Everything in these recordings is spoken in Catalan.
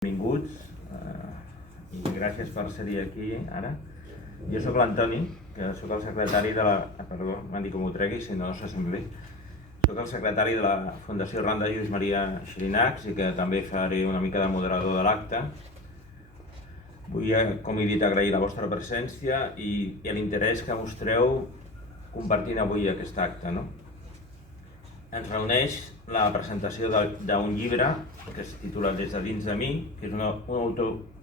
Benvinguts i gràcies per ser-hi aquí ara. Jo sóc l'Antoni, que sóc el secretari de la... Perdó, m'han dit que m'ho tregui, si no s'assembli. Sóc el secretari de la Fundació Randa Lluís Maria Xirinacs i que també faré una mica de moderador de l'acte. Vull, com he dit, agrair la vostra presència i l'interès que mostreu compartint avui aquest acte. Ens reuneix la presentació d'un llibre que es titula Des de dins de mi, que és una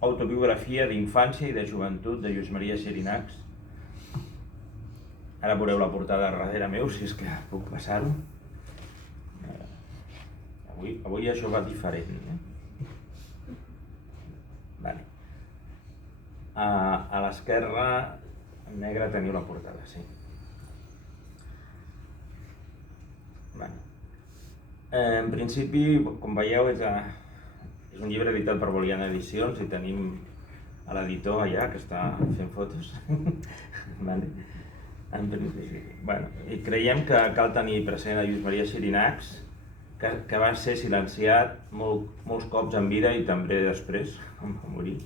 autobiografia d'infància i de joventut de Lluís Maria Xirinacs. Ara veureu la portada darrere meu, si és que puc passar-ho. Avui això va diferent. A l'esquerra, en negre, teniu la portada, sí. En principi, com veieu, és un llibre editat per Boliana Edicions i tenim l'editor allà que està fent fotos. I creiem que cal tenir present a Lluís Maria Xirinacs, que va ser silenciat molts cops en vida i també després, quan va morir,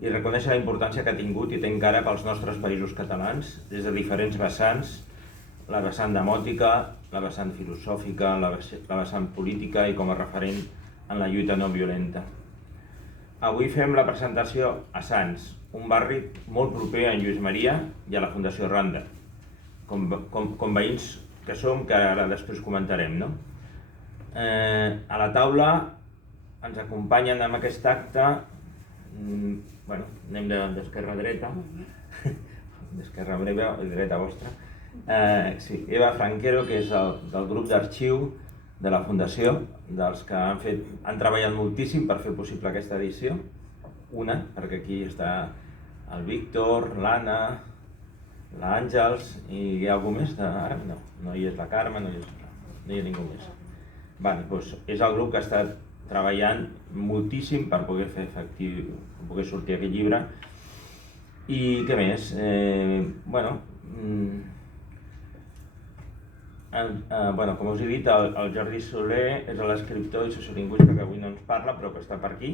i reconèixer la importància que ha tingut i té encara pels nostres països catalans, des de diferents vessants, la vessant demòtica, la vessant filosòfica, la vessant política i com a referent en la lluita no violenta. Avui fem la presentació a Sants, un barri molt proper a Lluís Maria i a la Fundació Randa, com veïns que som, que ara després comentarem. A la taula ens acompanyen en aquest acte, anem d'esquerra a dreta, d'esquerra a meva i dreta vostra, Eva Franquero, que és del grup d'arxiu de la Fundació, dels que han treballat moltíssim per fer possible aquesta edició. Una, perquè aquí està el Víctor, l'Anna, l'Àngels, i hi ha algú més? No hi és la Carme, no hi ha ningú més. És el grup que ha estat treballant moltíssim per poder fer efectiu, per poder sortir aquest llibre. I què més? Com us he dit, el Jordi Soler és l'escriptor i sociolingüista que avui no ens parla, però que està per aquí.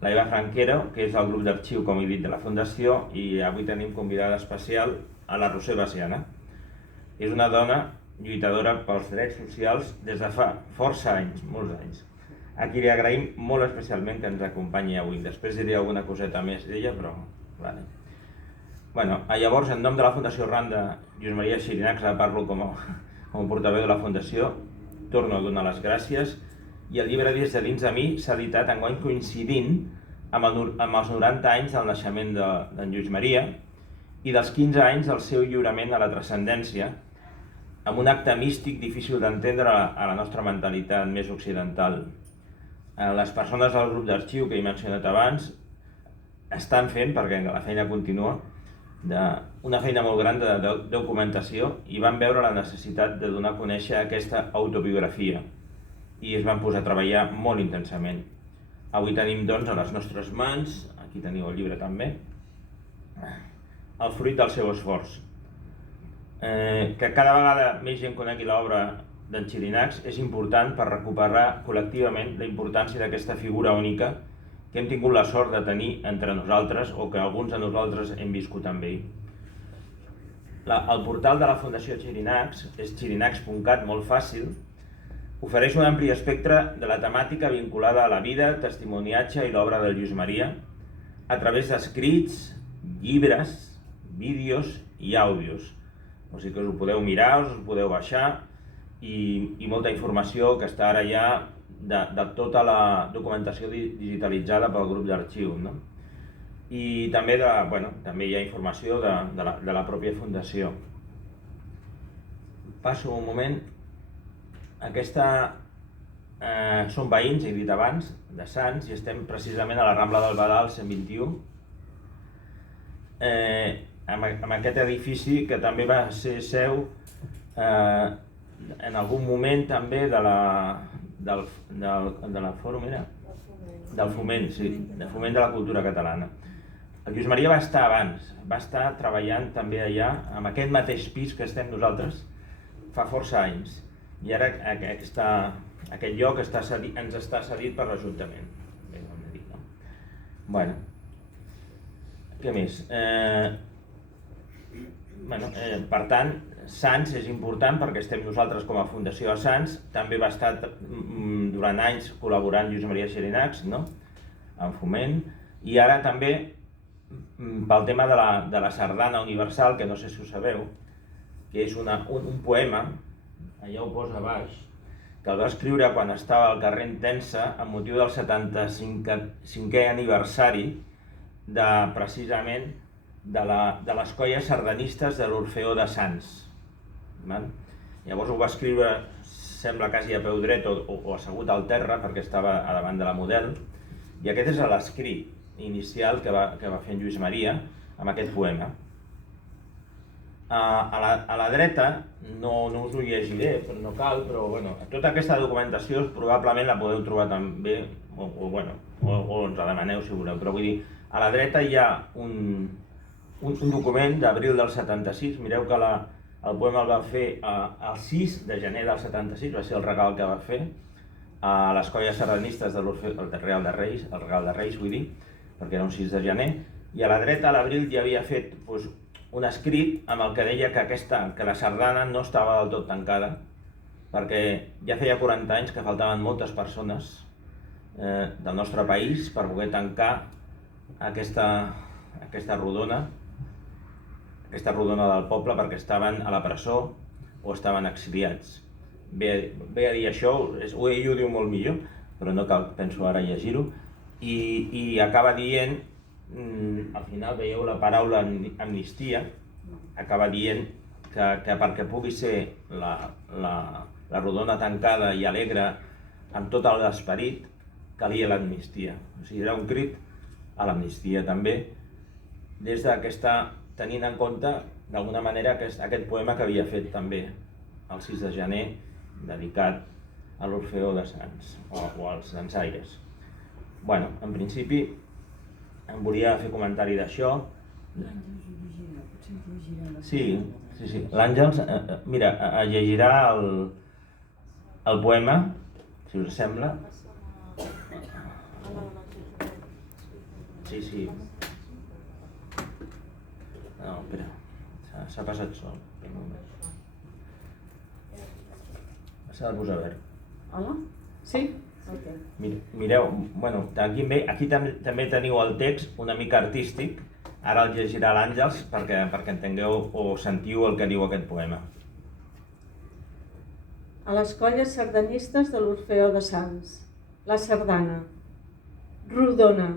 La Eva Franquero, que és el grup d'arxiu, com he dit, de la Fundació, i avui tenim convidada especial a la Roser Baciana. És una dona lluitadora pels drets socials des de fa força anys, molts anys, a qui li agraïm molt especialment que ens acompanyi avui. Després diré alguna coseta més d'ella, però... Llavors, en nom de la Fundació Randa, Lluís Maria Xirinacs, parlo com a portaveu de la Fundació, torno a donar les gràcies, i el llibre Des de dins de mi s'ha editat enguany coincidint amb els 90 anys del naixement d'en Lluís Maria i dels 15 anys del seu lliurament a la transcendència, amb un acte místic difícil d'entendre a la nostra mentalitat més occidental. Les persones del grup d'arxiu que he mencionat abans estan fent, perquè la feina continua, una feina molt gran de documentació i van veure la necessitat de donar a conèixer aquesta autobiografia i es van posar a treballar molt intensament. Avui tenim, doncs, a les nostres mans, aquí teniu el llibre també, el fruit del seu esforç. Que cada vegada més gent conegui l'obra d'en Xirinacs és important per recuperar col·lectivament la importància d'aquesta figura única que hem tingut la sort de tenir entre nosaltres o que alguns de nosaltres hem viscut amb ell. El portal de la Fundació Xirinacs és xirinacs.cat, molt fàcil, ofereix un ampli espectre de la temàtica vinculada a la vida, testimoniatge i l'obra de Lluís Maria a través d'escrits, llibres, vídeos i àudios. O sigui que us ho podeu mirar, us ho podeu baixar i molta informació que està ara ja de tota la documentació digitalitzada pel grup d'arxiu. I també hi ha informació de la pròpia Fundació. Passo un moment. Som veïns, he dit abans, de Sants, i estem precisament a la Rambla del Badal 121, amb aquest edifici que també va ser seu en algun moment també del foment de la cultura catalana. El Lluís Maria va estar abans, va estar treballant també allà, amb aquest mateix pis que estem nosaltres, fa força anys. I ara aquest lloc ens està cedit per l'Ajuntament. Bueno, què més? Per tant, Sants és important perquè estem nosaltres com a Fundació de Sants. També va estar durant anys col·laborant Lluís Maria Xirinacs, no?, en Foment, i ara també pel tema de la sardana universal, que no sé si ho sabeu, que és un poema, allà ho posa a baix, que el va escriure quan estava al carrer Entença amb motiu del 75è aniversari precisament de les colles sardanistes de l'Orfeó de Sants. Llavors ho va escriure, sembla quasi a peu dret o assegut al terra, perquè estava a davant de la Model, i aquest és l'escrit inicial que va fer en Lluís Maria amb aquest poema. A la dreta, no us ho llegiré, no cal, però tota aquesta documentació probablement la podeu trobar també, o ens la demaneu si voleu, però vull dir, a la dreta hi ha un document d'abril del 76, mireu que el poema el va fer el 6 de gener del 76, va ser el regal que va fer a les colles sardanistes de Real de Reis, vull dir, perquè era un 6 de gener, i a la dreta, a l'abril, ja havia fet un escrit amb el que deia que la sardana no estava del tot tancada, perquè ja feia 40 anys que faltaven moltes persones del nostre país per poder tancar aquesta rodona del poble, perquè estaven a la presó o estaven exiliats. Ve a dir això, ell ho diu molt millor, però no cal, penso ara llegir-ho, i acaba dient, al final veieu la paraula amnistia, acaba dient que perquè pugui ser la rodona tancada i alegre amb tot l'esperit, calia l'amnistia. O sigui, era un crit a l'amnistia també, des d'aquesta, tenint en compte d'alguna manera aquest poema que havia fet també el 6 de gener, dedicat a l'Orfeó de Sants, o als dansaires. En principi, em volia fer comentari d'això. Sí. L'Àngels, mira, llegirà el poema, si us sembla. Sí. No, espera, s'ha passat sol. S'ha de posar verd. Hola? Sí? Mireu, aquí també teniu el text una mica artístic, ara el llegirà l'Àngels perquè entengueu o sentiu el que diu aquest poema. A les colles sardanistes de l'Orfeó de Sants, la sardana, rodona,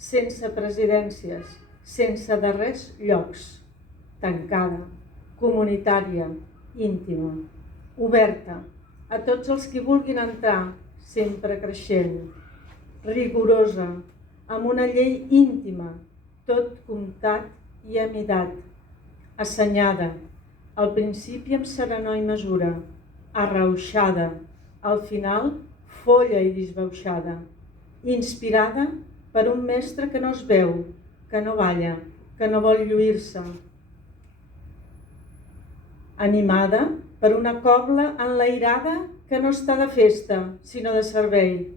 sense presidències, sense darrers llocs, tancada, comunitària, íntima, oberta, a tots els que vulguin entrar, sempre creixent, rigorosa, amb una llei íntima, tot comptat i amidat, assenyada, al principi amb serenor i mesura, arrauxada, al final folla i disbauxada, inspirada per un mestre que no es veu, que no balla, que no vol lluir-se, animada per una cobla enlairada que no està de festa, sinó de servei,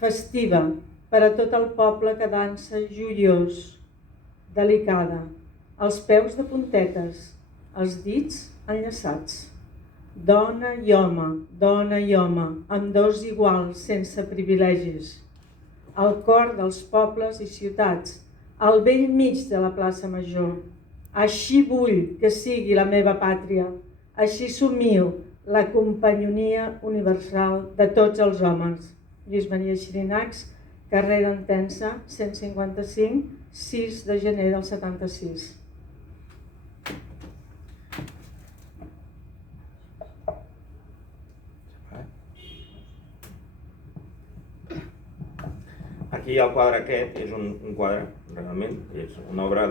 festiva per a tot el poble que dansa joiós, delicada, els peus de puntetes, els dits enllaçats. Dona i home, amb dos iguals, sense privilegis. Al cor dels pobles i ciutats, al bell mig de la plaça Major. Així vull que sigui la meva pàtria, així somio la companyonia universal de tots els homes. Lluís Maria Xirinacs, carrer d'Entença, 155, 6 de gener del 76. Aquí el quadre aquest és un quadre, realment, és una obra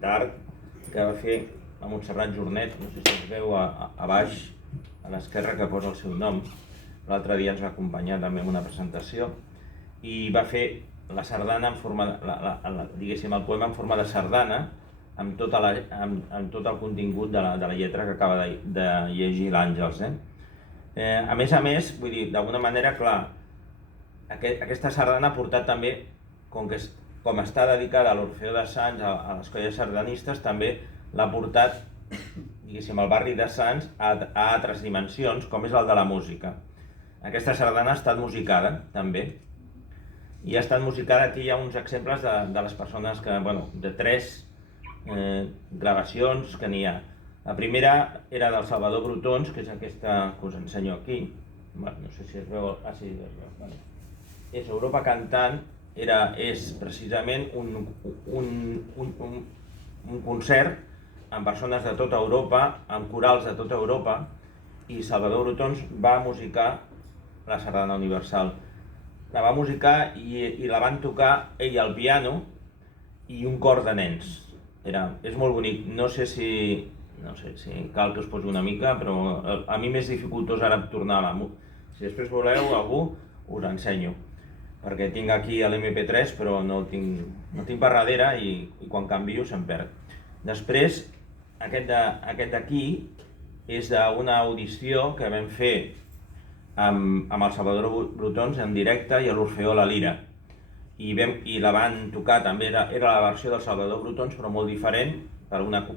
d'art que va fer a Montserrat Jornet, no sé si es veu a baix, a l'esquerra, que posa el seu nom. L'altre dia ens va acompanyar també en una presentació i va fer la sardana en forma, diguéssim, el poema en forma de sardana, amb tot el contingut de la lletra que acaba de llegir l'Àngels. A més, vull dir, d'alguna manera, clar, aquesta sardana ha portat també, com que com està dedicada a l'Orfeó de Sants, a les colles sardanistes, també l'ha portat, diguéssim, el barri de Sants a altres dimensions, com és el de la música. Aquesta sardana ha estat musicada, també, i ha estat musicada. Aquí hi ha uns exemples de les persones que, bueno, de 3 gravacions que n'hi ha. La primera era del Salvador Brutons, que és aquesta que us ensenyo aquí. Bueno, no sé si es veu... Ah, sí, es veu. Vale. És Europa Cantant, és precisament un concert amb persones de tota Europa, amb corals de tota Europa, i Salvador Brutons va musicar la sardana universal. La va musicar i la van tocar ell al piano i un cor de nens. És molt bonic. No sé si cal que us posi una mica, però a mi m'és dificultós ara tornar a la música. Si després voleu algú, us ensenyo. Perquè tinc aquí l'MP3, però no el tinc per darrere i quan canvio se'm perd. Després, aquest d'aquí és d'una audició que vam fer amb el Salvador Brutons en directe i a l'Orfeó La Lira. I la van tocar, també era la versió del Salvador Brutons, però molt diferent, per una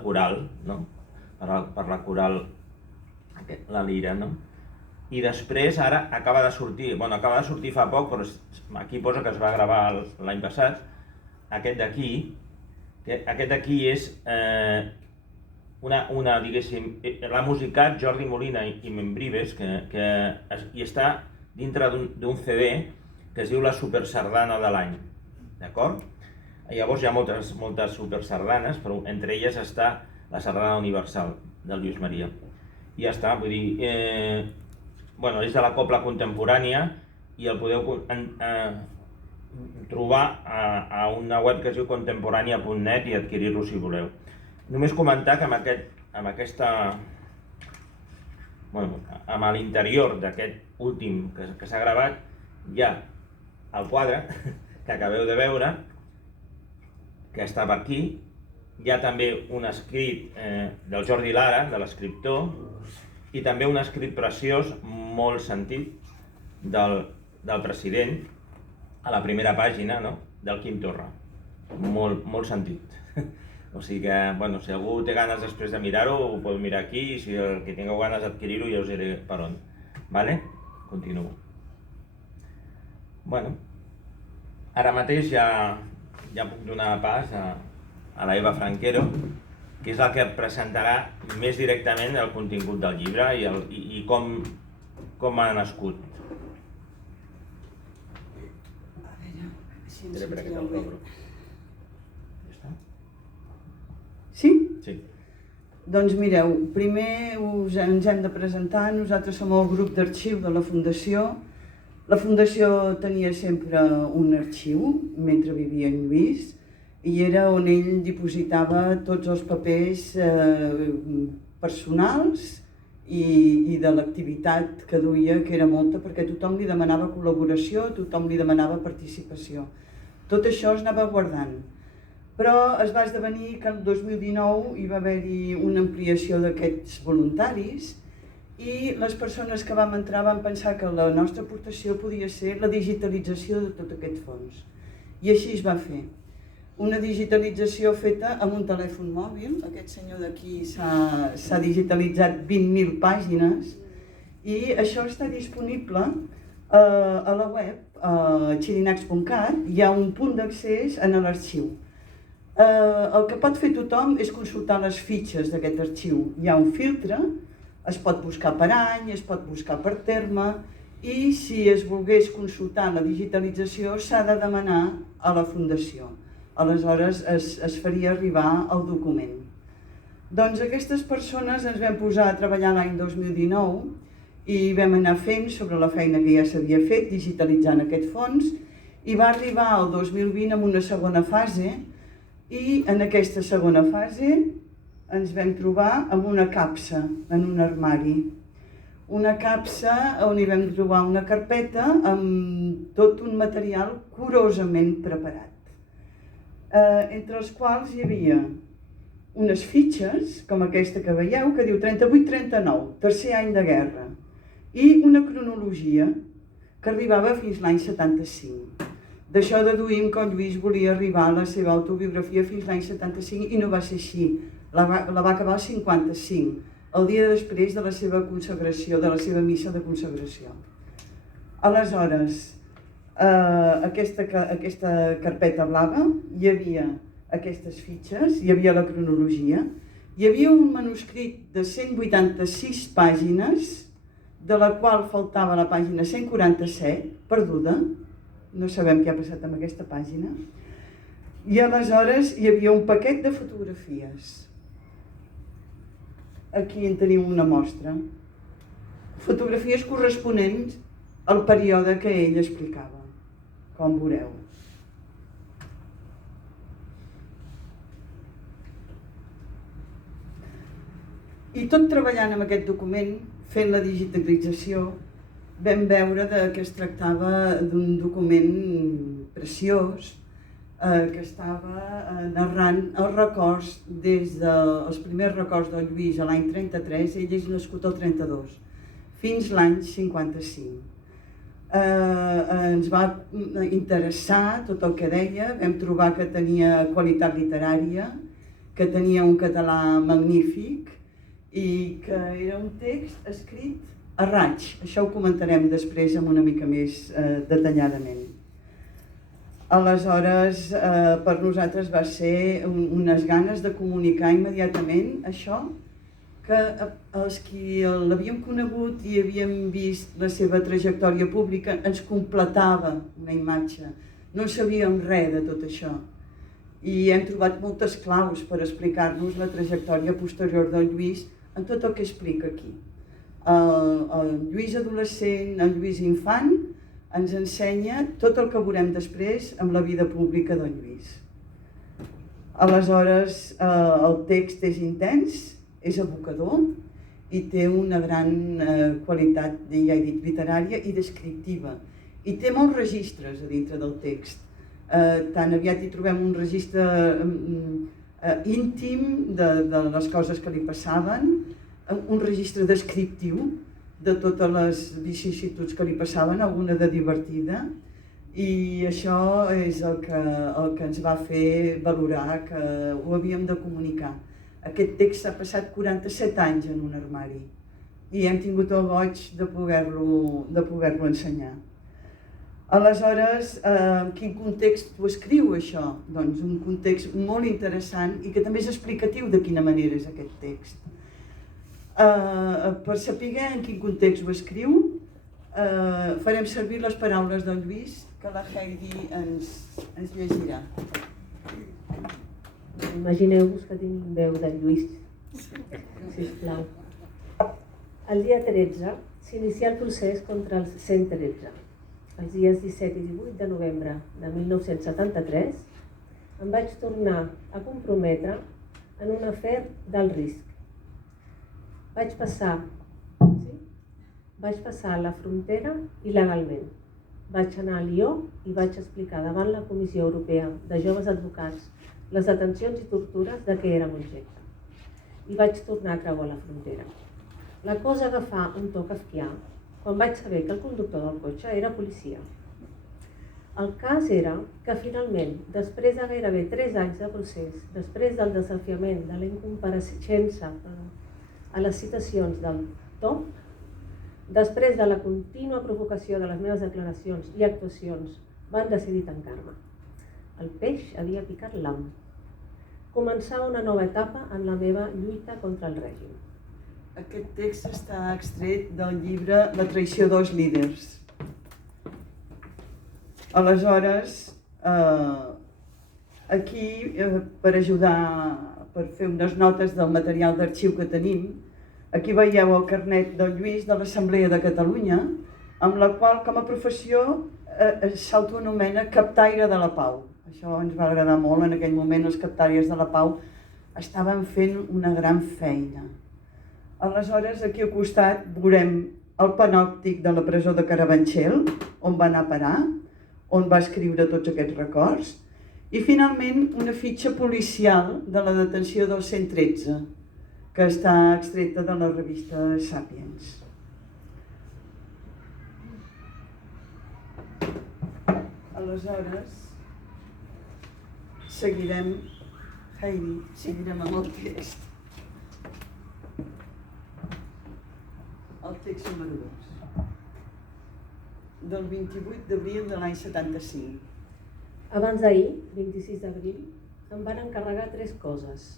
coral, no? Per la coral La Lira, no? I després ara acaba de sortir fa poc, però aquí posa que es va gravar l'any passat, aquest d'aquí és diguéssim, l'ha musicat Jordi Molina i Membrives, i està dintre d'un CD que es diu la Supersardana de l'any, d'acord? Llavors hi ha moltes supersardanes, però entre elles està la sardana universal del Lluís Maria. I ja està, vull dir, és de la cobla contemporània i el podeu trobar a una web que es diu contemporània.net i adquirir-lo si voleu. Només comentar que amb l'interior d'aquest últim que s'ha gravat hi ha el quadre que acabeu de veure, que estava aquí. Hi ha també un escrit del Jordi Lara, de l'escriptor, i també un escrit preciós, molt sentit, del president, a la primera pàgina, del Quim Torra. Molt sentit. O sigui que, si algú té ganes després de mirar-ho, ho podeu mirar aquí, i si el que tingueu ganes d'adquirir-ho ja us diré per on. Vale? Continuo. Ara mateix ja puc donar pas a la Eva Franquero, que és la que presentarà més directament el contingut del llibre i com ha nascut. A veure, si ens sentireu bé. Sí? Sí. Doncs mireu, primer ens hem de presentar. Nosaltres som el grup d'arxiu de la Fundació. La Fundació tenia sempre un arxiu mentre vivia en Lluís i era on ell dipositava tots els papers personals i de l'activitat que duia, que era molta, perquè tothom li demanava col·laboració, tothom li demanava participació. Tot això es anava guardant. Però es va esdevenir que el 2019 hi va haver-hi una ampliació d'aquests voluntaris i les persones que vam entrar van pensar que la nostra aportació podia ser la digitalització de tot aquest fons. I així es va fer. Una digitalització feta amb un telèfon mòbil. Aquest senyor d'aquí s'ha digitalitzat 20.000 pàgines i això està disponible a la web, a xirinacs.cat. Hi ha un punt d'accés a l'arxiu. El que pot fer tothom és consultar les fitxes d'aquest arxiu. Hi ha un filtre, es pot buscar per any, es pot buscar per terme i si es volgués consultar la digitalització s'ha de demanar a la Fundació. Aleshores es faria arribar el document. Doncs aquestes persones ens vam posar a treballar l'any 2019 i vam anar fent sobre la feina que ja s'havia fet, digitalitzant aquest fons, i va arribar el 2020 amb una segona fase. I en aquesta segona fase ens vam trobar amb una capsa en un armari. Una capsa on hi vam trobar una carpeta amb tot un material curosament preparat. Entre els quals hi havia unes fitxes, com aquesta que veieu, que diu 38-39, tercer any de guerra, i una cronologia que arribava fins l'any 75. D'això deduïm que en Lluís volia arribar a la seva autobiografia fins l'any 75 i no va ser així. La va acabar al 55, el dia després de la seva consagració, de la seva missa de consagració. Aleshores, aquesta carpeta blava, hi havia aquestes fitxes, hi havia la cronologia, hi havia un manuscrit de 186 pàgines, de la qual faltava la pàgina 147, perduda, no sabem què ha passat amb aquesta pàgina, i aleshores hi havia un paquet de fotografies. Aquí en tenim una mostra. Fotografies corresponents al període que ell explicava, com veureu. I tot treballant amb aquest document, fent la digitalització, vam veure que es tractava d'un document preciós que estava narrant els records des dels primers records del Lluís a l'any 33, ell és nascut al 32, fins l'any 55. Ens va interessar tot el que deia, vam trobar que tenia qualitat literària, que tenia un català magnífic i que era un text escrit a raig. Això ho comentarem després amb una mica més detalladament. Aleshores, per nosaltres va ser unes ganes de comunicar immediatament això, que els qui l'havíem conegut i havíem vist la seva trajectòria pública ens completava una imatge. No sabíem res de tot això. I hem trobat moltes claus per explicar-nos la trajectòria posterior del Lluís en tot el que explica aquí. El Lluís adolescent, el Lluís infant, ens ensenya tot el que veurem després amb la vida pública del Lluís. Aleshores, el text és intens, és evocador i té una gran qualitat, ja he dit, literària i descriptiva. I té molts registres a dintre del text. Tan aviat hi trobem un registre íntim de les coses que li passaven, un registre descriptiu de totes les vicissituds que li passaven, alguna de divertida, i això és el que ens va fer valorar que ho havíem de comunicar. Aquest text s'ha passat 47 anys en un armari i hem tingut el goig de poder-lo ensenyar. Aleshores, en quin context ho escriu això? Doncs un context molt interessant i que també és explicatiu de quina manera és aquest text. Per saber en quin context ho escriu, farem servir les paraules del Lluís, que la Heidi ens llegirà. Imagineu-vos que tinc veu de Lluís, sisplau. El dia 13 s'inicia el procés contra el 113. Els dies 17 i 18 de novembre de 1973 em vaig tornar a comprometre en un afer d'alt risc. Vaig passar la frontera il·legalment. Vaig anar a Lió i vaig explicar davant la Comissió Europea de Joves Advocats les detencions i tortures de què érem objecte. I vaig tornar a creuar la frontera. La cosa agafà un to kafkià quan vaig saber que el conductor del cotxe era policia. El cas era que finalment, després de gairebé 3 anys de procés, després del desafiament de la incompareixença a les citacions del TOP, després de la contínua provocació de les meves declaracions i actuacions, van decidir tancar-me. El peix havia picat l'ham. Començava una nova etapa en la meva lluita contra el règim. Aquest text està extret del llibre La traïció dels líders. Aleshores, aquí, per ajudar, per fer unes notes del material d'arxiu que tenim, aquí veieu el carnet del Lluís de l'Assemblea de Catalunya, amb la qual, com a professió, s'autoanomena captaire de la pau. Això ens va agradar molt. En aquell moment els captaires de la pau estaven fent una gran feina. Aleshores, aquí al costat veurem el panòptic de la presó de Carabanchel, on va anar a parar, on va escriure tots aquests records, i finalment una fitxa policial de la detenció del 113, que està extreta de la revista Sàpiens. Aleshores, seguirem, Heidi, seguirem amb el text. El text número 2, del 28 d'abril de l'any 75. Abans d'ahir, 26 d'abril, em van encarregar 3 coses.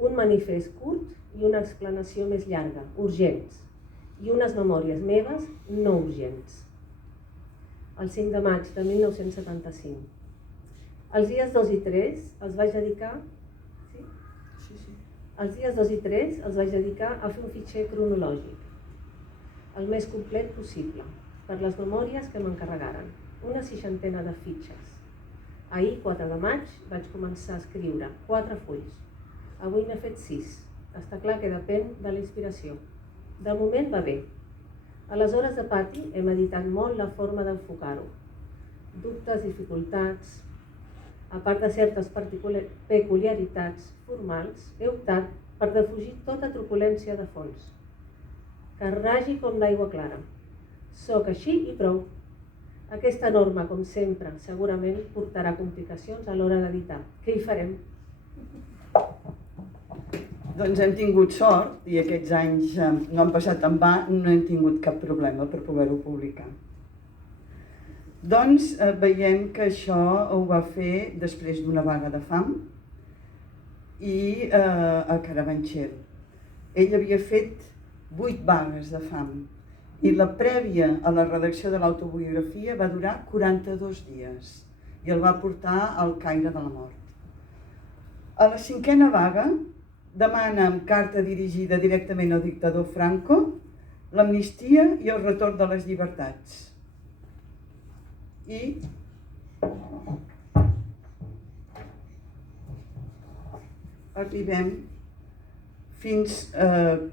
Un manifest curt i una explanació més llarga, urgents, i unes memòries meves no urgents. El 5 de maig de 1975. Els dies 2 i 3 els vaig dedicar... Sí? Sí. Els dies 2 i 3 els vaig dedicar a fer un fitxer cronològic, el més complet possible, per les memòries que m'encarregaren, una 60ena de fitxes. Ahir, 4 de maig, vaig començar a escriure 4 fulls. Avui n'he fet 6. Està clar que depèn de la inspiració. De moment va bé. A les hores de pati he meditat molt la forma d'enfocar-ho. Dubtes, dificultats... A part de certes peculiaritats formals, he optat per defugir tota truculència de fons. Que ragi com l'aigua clara. Soc així i prou. Aquesta norma, com sempre, segurament portarà complicacions a l'hora d'editar. Què hi farem? Doncs hem tingut sort i aquests anys no han passat en va, no hem tingut cap problema per poder-ho publicar. Doncs veiem que això ho va fer després d'una vaga de fam i a Carabanchel. Ell havia fet 8 vagues de fam i la prèvia a la redacció de l'autobiografia va durar 42 dies i el va portar al caire de la mort. A la 5a vaga demana amb carta dirigida directament al dictador Franco l'amnistia i el retorn de les llibertats. I arribem fins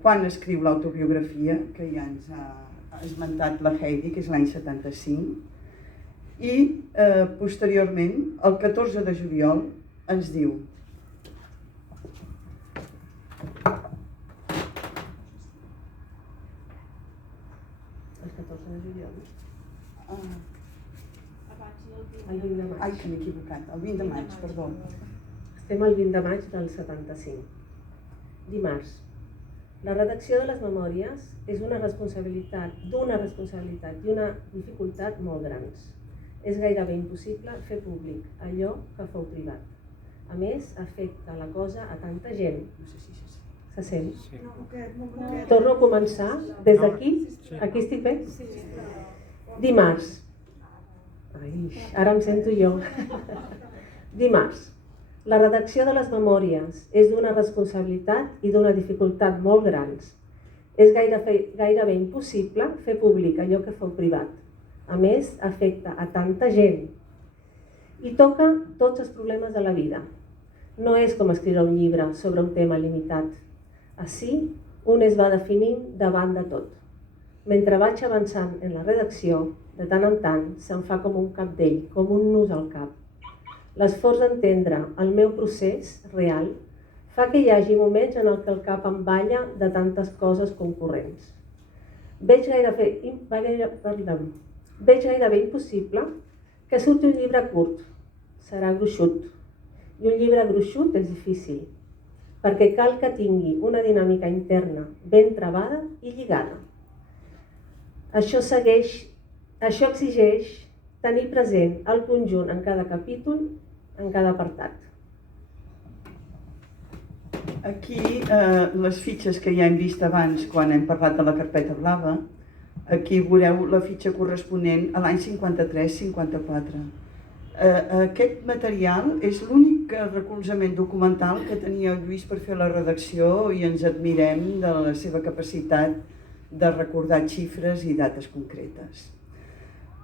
quan escriu l'autobiografia, que ja ens ha esmentat la Heidi, que és l'any 75, i posteriorment, el 14 de juliol, ens diu: El 14 de juliol. El 20 de maig. Ai, que m'he equivocat. El 20 de maig, perdó. Estem al 20 de maig del 75. Dimarts. La redacció de les memòries és d'una responsabilitat i una dificultat molt grans. És gairebé impossible fer públic allò que fou privat. A més, afecta la cosa a tanta gent. No sé si se sent? Sí. Torno a començar des d'aquí? Aquí estic bé? Dimarts. Ai, ara em sento jo. Dimarts. La redacció de les memòries és d'una responsabilitat i d'una dificultat molt grans. És gairebé impossible fer públic allò que fou privat. A més, afecta a tanta gent. I toca tots els problemes de la vida. No és com escriure un llibre sobre un tema limitat. Ací, un es va definint davant de tot. Mentre vaig avançant en la redacció, de tant en tant se'm fa com un cabdell, com un nus al cap. L'esforç d'entendre el meu procés real fa que hi hagi moments en què el cap em balla de tantes coses concurrents. Veig gairebé impossible que surti un llibre curt. Serà gruixut. I un llibre gruixut és difícil, perquè cal que tingui una dinàmica interna ben travada i lligada. Això exigeix tenir present el conjunt en cada capítol, en cada apartat. Aquí, les fitxes que ja hem vist abans quan hem parlat de la carpeta blava, aquí veureu la fitxa corresponent a l'any 53-54. Aquest material és l'únic recolzament documental que tenia el Lluís per fer la redacció i ens admirem de la seva capacitat de recordar xifres i dates concretes.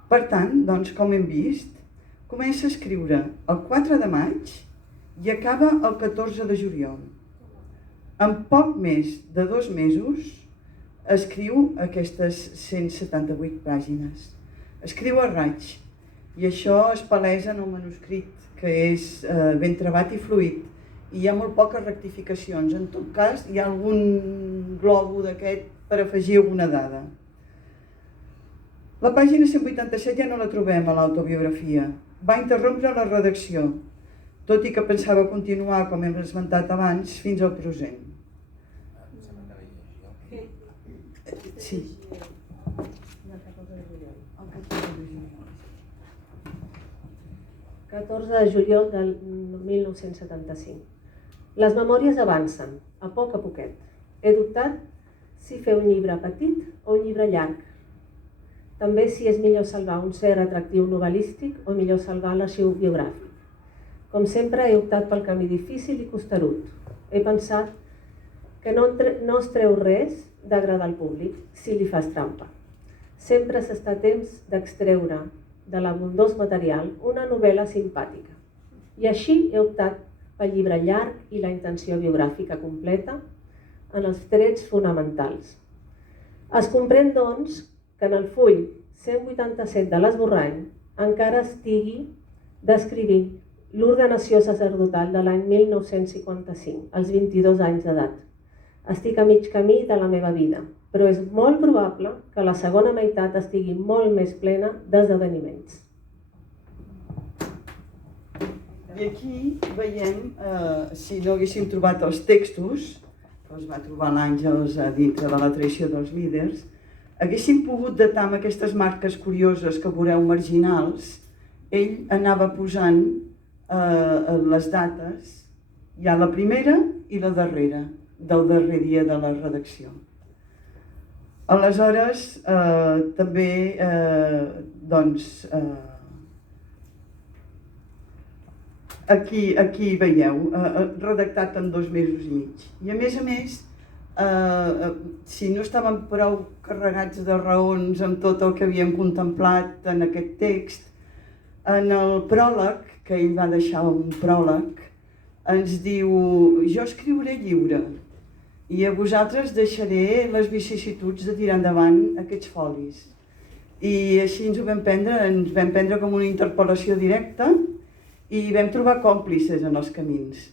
Per tant, doncs, com hem vist, comença a escriure el 4 de maig i acaba el 14 de juliol. En poc més de 2 mesos escriu aquestes 178 pàgines. Escriu a raig i això es palesa en el manuscrit, que és ben trebat i fluid. I hi ha molt poques rectificacions. En tot cas, hi ha algun globo d'aquest per afegir alguna dada. La pàgina 187 ja no la trobem a l'autobiografia. Va interrompre la redacció, tot i que pensava continuar, com hem esmentat abans, fins al present. Sí. El 14 de juliol del 1975. Les memòries avancen, a poquet. He dubtat si fer un llibre petit o un llibre llarg. També si és millor salvar un cert atractiu novel·lístic o millor salvar l'arxiu biogràfic. Com sempre, he optat pel camí difícil i costerut. He pensat que no es treu res d'agradar al públic si li fas trampa. Sempre s'està a temps d'extreure de l'abundós material una novel·la simpàtica. I així he optat pel llibre llarg i la intenció biogràfica completa en els trets fonamentals. Es comprèn, doncs, que en el full 187 de l'esborrany encara estigui descrivint l'ordenació sacerdotal de l'any 1955, als 22 anys d'edat. Estic a mig camí de la meva vida, però és molt probable que la segona meitat estigui molt més plena d'esdeveniments. I aquí veiem, si no haguéssim trobat els textos, que els va trobar l'Àngels dintre de la traïció dels líders, haguéssim pogut datar amb aquestes marques curioses que veureu marginals. Ell anava posant les dates, ja la primera i la darrera, del darrer dia de la redacció. Aleshores, també, aquí veieu, redactat en 2 mesos i mig. I a més, si no estàvem prou carregats de raons amb tot el que havíem contemplat en aquest text, en el pròleg, que ell va deixar un pròleg, ens diu: jo escriuré llibre i a vosaltres deixaré les vicissituds de tirar endavant aquests folis. I així ens vam prendre com una interpel·lació directa i vam trobar còmplices en els camins.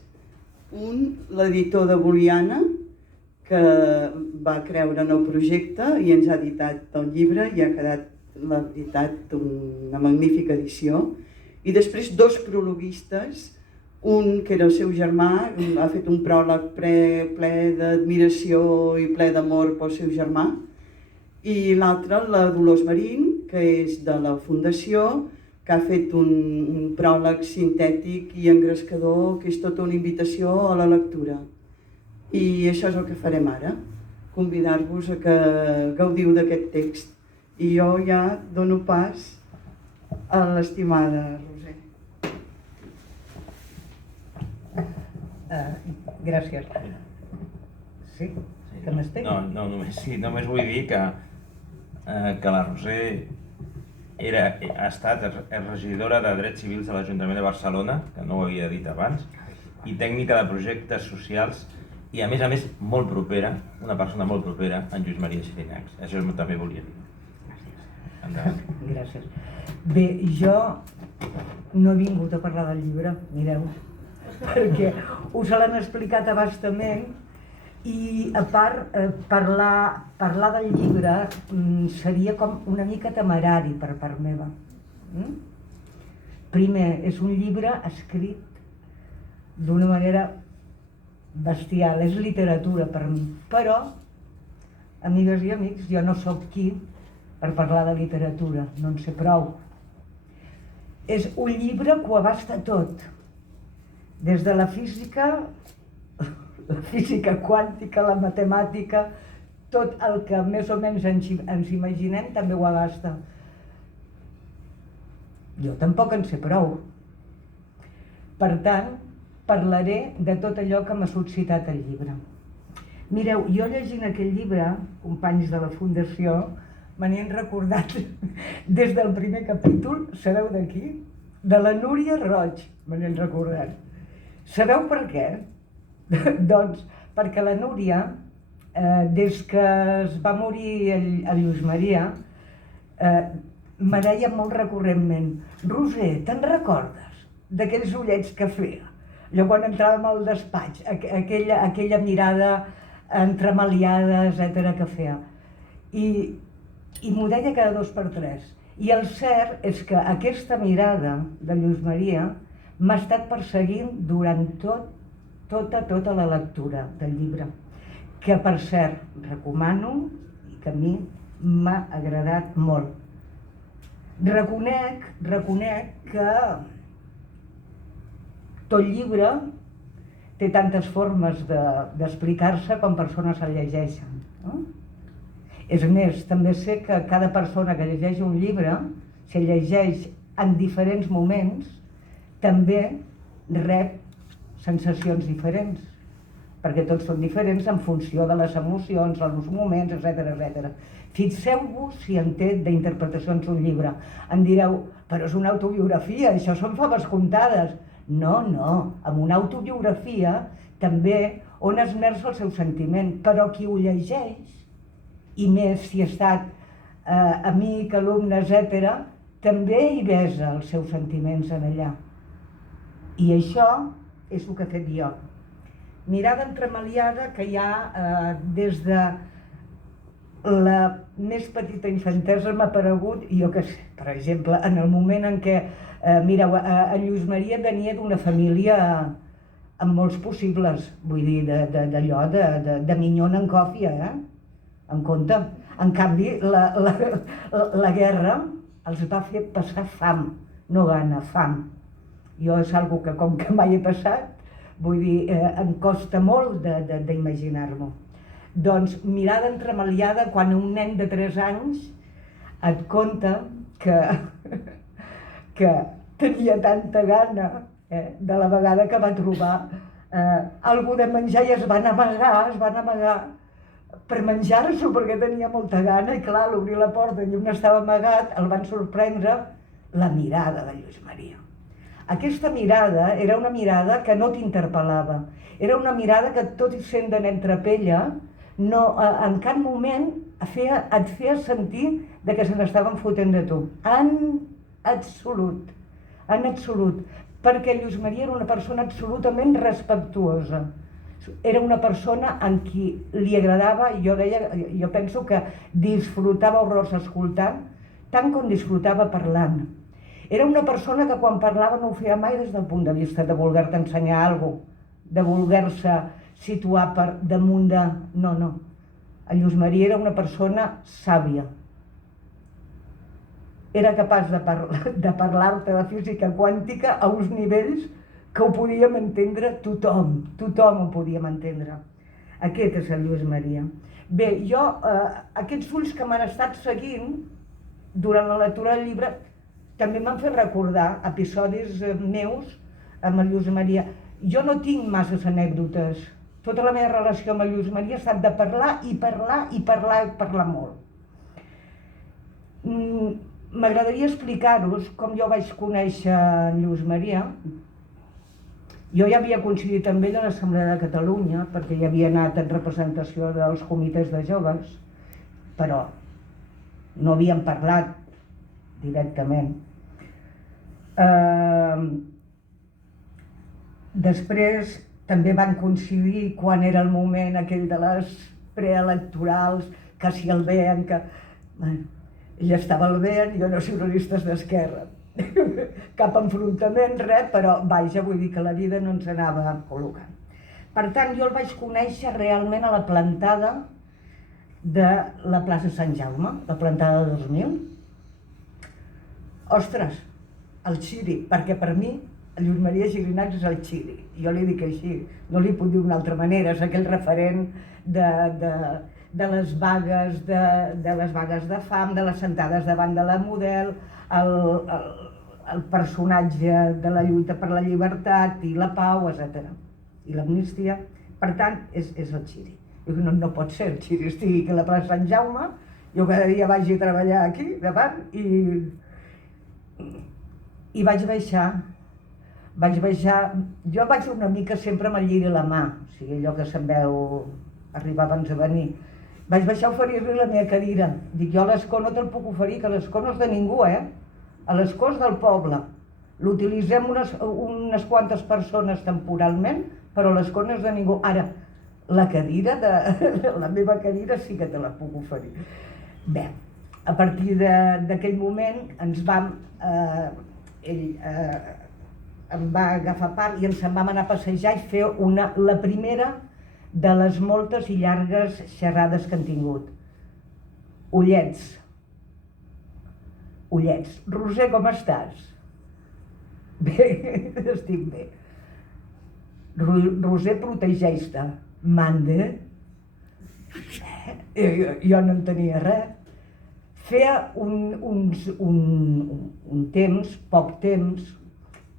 Un, l'editor de Boliana, que va creure en el projecte i ens ha editat el llibre i ha quedat, la veritat, una magnífica edició. I després 2 prologuistes, un que era el seu germà, ha fet un pròleg ple d'admiració i ple d'amor pel seu germà, i l'altre, la Dolors Marín, que és de la Fundació, que ha fet un pròleg sintètic i engrescador, que és tota una invitació a la lectura. I això és el que farem ara, convidar-vos a que gaudiu d'aquest text. I jo ja dono pas a l'estimada Roser. Gràcies. Sí? Que m'estic? No, només vull dir que la Roser ha estat regidora de Drets Civils de l'Ajuntament de Barcelona, que no ho havia dit abans, i tècnica de projectes socials, i a més molt propera, una persona molt propera, en Lluís Maria Xirinacs. Això també volia dir. Endavant. Gràcies. Bé, jo no he vingut a parlar del llibre, mireu, perquè us l'han explicat a bastament, i a part, parlar del llibre seria com una mica temerari per part meva. Primer, és un llibre escrit d'una manera bestial, és literatura per mi, però, amigues i amics, jo no sóc qui per parlar de literatura, no en sé prou. És un llibre que ho abasta tot, des de la física quàntica, la matemàtica, tot el que més o menys ens imaginem també ho abasta. Jo tampoc en sé prou. Per tant, parlaré de tot allò que m'ha suscitat el llibre. Mireu, jo llegint aquell llibre, companys de la Fundació, me n'he recordat des del primer capítol, sabeu de qui? De la Núria Roig, me n'he recordat. Sabeu per què? Doncs perquè la Núria, des que es va morir el Lluís Maria, me deia molt recurrentment: Roser, te'n recordes d'aquells ullets que feia? Allò quan entràvem al despatx, aquella mirada entremaliada, etcètera, que feia. I i m'ho deia cada 2 per 3. I el cert és que aquesta mirada de Lluís Maria m'ha estat perseguint durant tota la lectura del llibre, que per cert recomano i que a mi m'ha agradat molt. Reconec que tot llibre té tantes formes d'explicar-se com persones el llegeixen, no? És més, també sé que cada persona que llegeix un llibre, si el llegeix en diferents moments, també rep sensacions diferents, perquè tots són diferents en funció de les emocions, els moments, etc. Fixeu-vos si en té d'interpretacions un llibre. Em direu, però és una autobiografia, això són faves comptades. No, amb una autobiografia també on esmerça el seu sentiment, però qui ho llegeix, i més si ha estat amic, alumne, etc., també hi besa els seus sentiments en allà. I això és el que he fet jo. Mirada entremaliada que hi ha des de la més petita infantesa m'ha aparegut, jo que sé, per exemple, en el moment en què, mireu, en Lluís Maria venia d'una família amb molts possibles, vull dir, d'allò, de minyona en còfia, en compte. En canvi, la guerra els va fer passar fam, no gana, fam. Jo és una cosa que com que mai he passat, vull dir, em costa molt d'imaginar-m'ho. Doncs mirada entremaliada quan un nen de 3 anys et conta que tenia tanta gana de la vegada que va trobar algú de menjar i es van amagar per menjar-s'ho perquè tenia molta gana i clar, al obrir la porta i on estava amagat el van sorprendre la mirada de Lluís Maria. Aquesta mirada era una mirada que no t'interpel·lava, era una mirada que tot i sent de nen trapella en cap moment et feia sentir que se n'estaven fotent de tu. En absolut, perquè Lluís Maria era una persona absolutament respectuosa. Era una persona en qui li agradava, jo penso que disfrutava horrors escoltant, tant com disfrutava parlant. Era una persona que quan parlava no ho feia mai des del punt de vista de voler-te ensenyar alguna cosa, de voler-se situar per damunt de... No. En Lluís Maria era una persona sàvia. Era capaç de parlar-te de física quàntica a uns nivells que ho podíem entendre tothom ho podíem entendre. Aquest és el Lluís Maria. Bé, jo, aquests ulls que m'han estat seguint durant la lectura del llibre també m'han fet recordar episodis meus amb el Lluís Maria. Jo no tinc masses anècdotes. Tota la meva relació amb el Lluís Maria ha estat de parlar molt. M'agradaria explicar-vos com jo vaig conèixer en Lluís Maria. Jo ja havia coincidit amb ell a l'Assemblea de Catalunya perquè ja havia anat en representació dels comitès de joves, però no havíem parlat directament. Després també van coincidir quan era el moment aquell de les preelectorals, que si el veien, que... Ell estava al BEN, jo no soc socialistes d'esquerra. Cap enfrontament, res, però vaja, vull dir que la vida no ens anava col·locant. Per tant, jo el vaig conèixer realment a la plantada de la plaça Sant Jaume, la plantada de 2000. Ostres, el Xiri, perquè per mi el Lluís Maria Girinats és el Xiri. Jo li dic així, no li puc dir d'una altra manera, és aquell referent de les vagues de fam, de les sentades davant de la Model, el personatge de la lluita per la llibertat i la pau, etc. I l'amnistia. Per tant, és el Xiri. No pot ser, el Xiri estigui aquí a la plaça Sant Jaume, jo cada dia vagi a treballar aquí davant i vaig baixar. Jo vaig una mica sempre amb el lliri a la mà, o sigui, allò que se'n veu arribar abans de venir. Vaig baixar a oferir-li la meva cadira. Dic, jo a l'escó no te'l puc oferir, que l'escó no és de ningú, A l'escó és del poble. L'utilitzem unes quantes persones temporalment, però l'escó no és de ningú. Ara, la meva cadira sí que te la puc oferir. Bé, A partir d'aquell moment ell em va agafar part i ens en vam anar a passejar i fer la primera de les moltes i llargues xerrades que han tingut. Ullets. Roser, com estàs? Bé, estic bé. Roser, protegeix-te. Mande. Jo no en tenia res. Feia un temps, poc temps,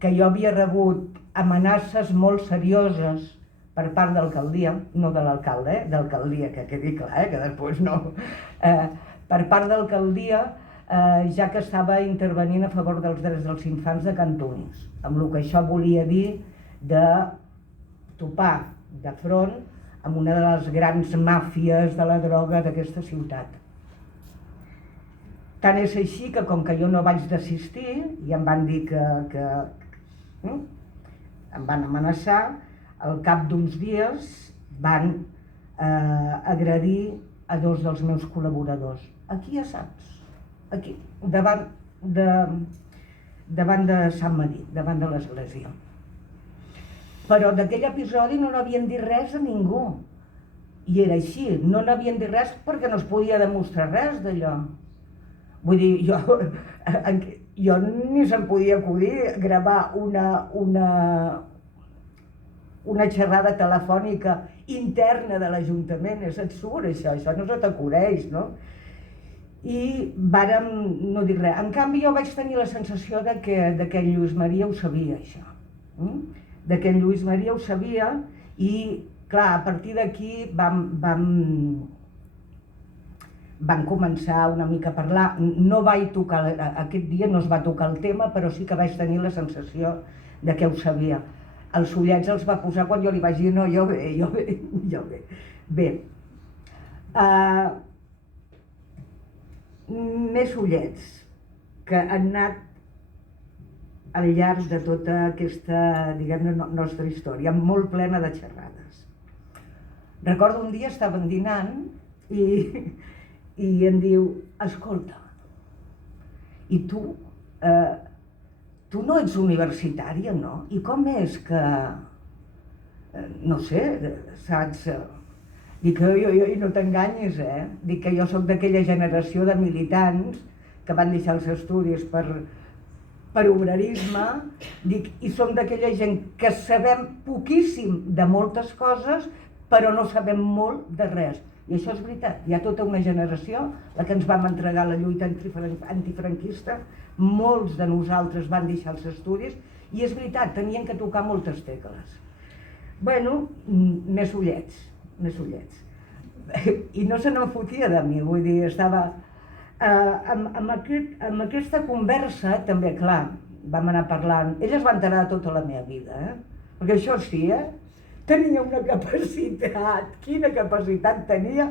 que jo havia rebut amenaces molt serioses per part de l'alcaldia, no de l'alcalde, d'alcaldia, que quedi clar, que després no, per part de l'alcaldia, ja que estava intervenint a favor dels drets dels infants de Cantunis, amb el que això volia dir de topar de front amb una de les grans màfies de la droga d'aquesta ciutat. Tant és així que, com que jo no vaig desistir, i em van dir que em van amenaçar, al cap d'uns dies van agredir a 2 dels meus col·laboradors. Aquí a Sants, aquí, davant de Sant Medir, davant de l'església. Però d'aquell episodi no n'havien dit res a ningú. I era així, no n'havien dit res perquè no es podia demostrar res d'allò. Vull dir, jo ni se'm podia acudir gravar una xerrada telefònica interna de l'Ajuntament. És absurd, això no se t'acudeix, no? I vàrem no dir res. En canvi, jo vaig tenir la sensació de que en Lluís Maria ho sabia, això. De que en Lluís Maria ho sabia i, clar, a partir d'aquí van començar una mica a parlar. No vaig tocar, aquest dia no es va tocar el tema, però sí que vaig tenir la sensació de que ho sabia. Els ullets els va posar quan jo li vaig dir no, jo bé. Bé, més ullets que han anat al llarg de tota aquesta, diguem-ne, nostra història, molt plena de xerrades. Recordo un dia estàvem dinant i em diu, escolta, i tu no ets universitària, no? I com és que, no sé, saps? Dic que jo no t'enganyis, Dic que jo sóc d'aquella generació de militants que van deixar els estudis per obrerisme, dic, i som d'aquella gent que sabem poquíssim de moltes coses, però no sabem molt de res. I això és veritat, hi ha tota una generació, la que ens vam entregar a la lluita antifranquista, molts de nosaltres van deixar els estudis, i és veritat, tenien que tocar moltes tecles. Bueno, més ullets. I no se n'en fotia de mi, vull dir, estava... Amb aquesta conversa, també, clar, vam anar parlant, ella es va enterar de tota la meva vida, perquè això sí, tenia una capacitat, quina capacitat tenia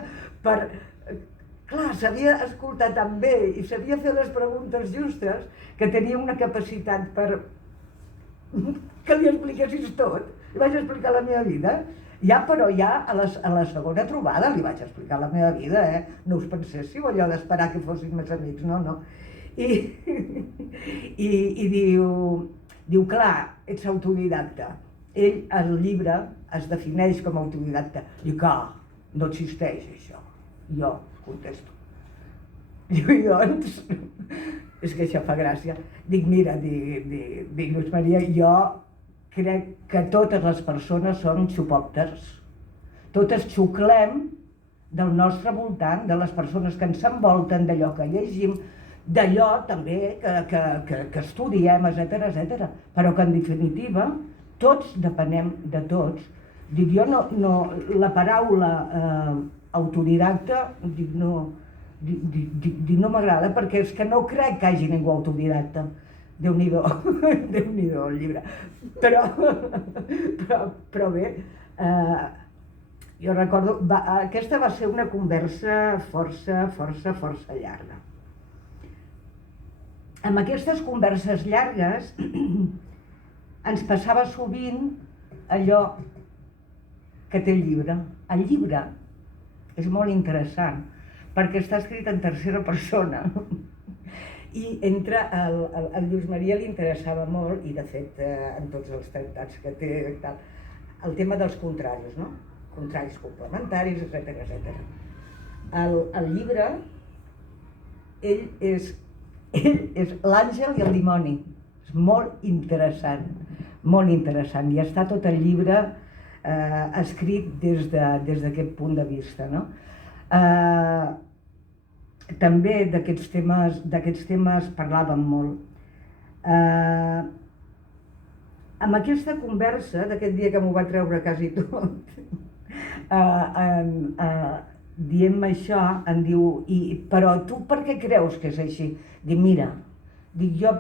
per... Clar, sabia escoltar tan bé i sabia fer les preguntes justes que tenia una capacitat per... que li expliquessis tot. Li vaig explicar la meva vida. Però a la segona trobada li vaig explicar la meva vida, No us penséssiu allò d'esperar que fossin més amics, no. I diu, clar, ets autodidacta. Ell, al llibre, es defineix com a autodidacta. Diu que no existeix això. Jo contesto. Diu, doncs, és que això fa gràcia. Dic, mira, Lluís Maria, jo crec que totes les persones són xupòpters. Totes xuclem del nostre voltant, de les persones que ens envolten, d'allò que llegim, d'allò també que estudiem, etc. Però que en definitiva tots depenem de tots. Dic, jo no, la paraula autodidacta, no m'agrada perquè és que no crec que hi hagi ningú autodidacta. Déu-n'hi-do el llibre. Però bé, jo recordo, aquesta va ser una conversa força llarga. Amb aquestes converses llargues ens passava sovint allò que té el llibre. El llibre és molt interessant perquè està escrit en tercera persona. I entre el Lluís Maria li interessava molt, i de fet en tots els tractats que té, el tema dels contraris, no? Contraris complementaris, etc. El llibre, ell és l'àngel i el dimoni. És molt interessant, i està tot el llibre escrit des d'aquest punt de vista, no? També d'aquests temes parlàvem molt. Amb aquesta conversa d'aquest dia que m'ho va treure quasi tot, dient-me això, em diu, però tu per què creus que és així? Dic, mira, jo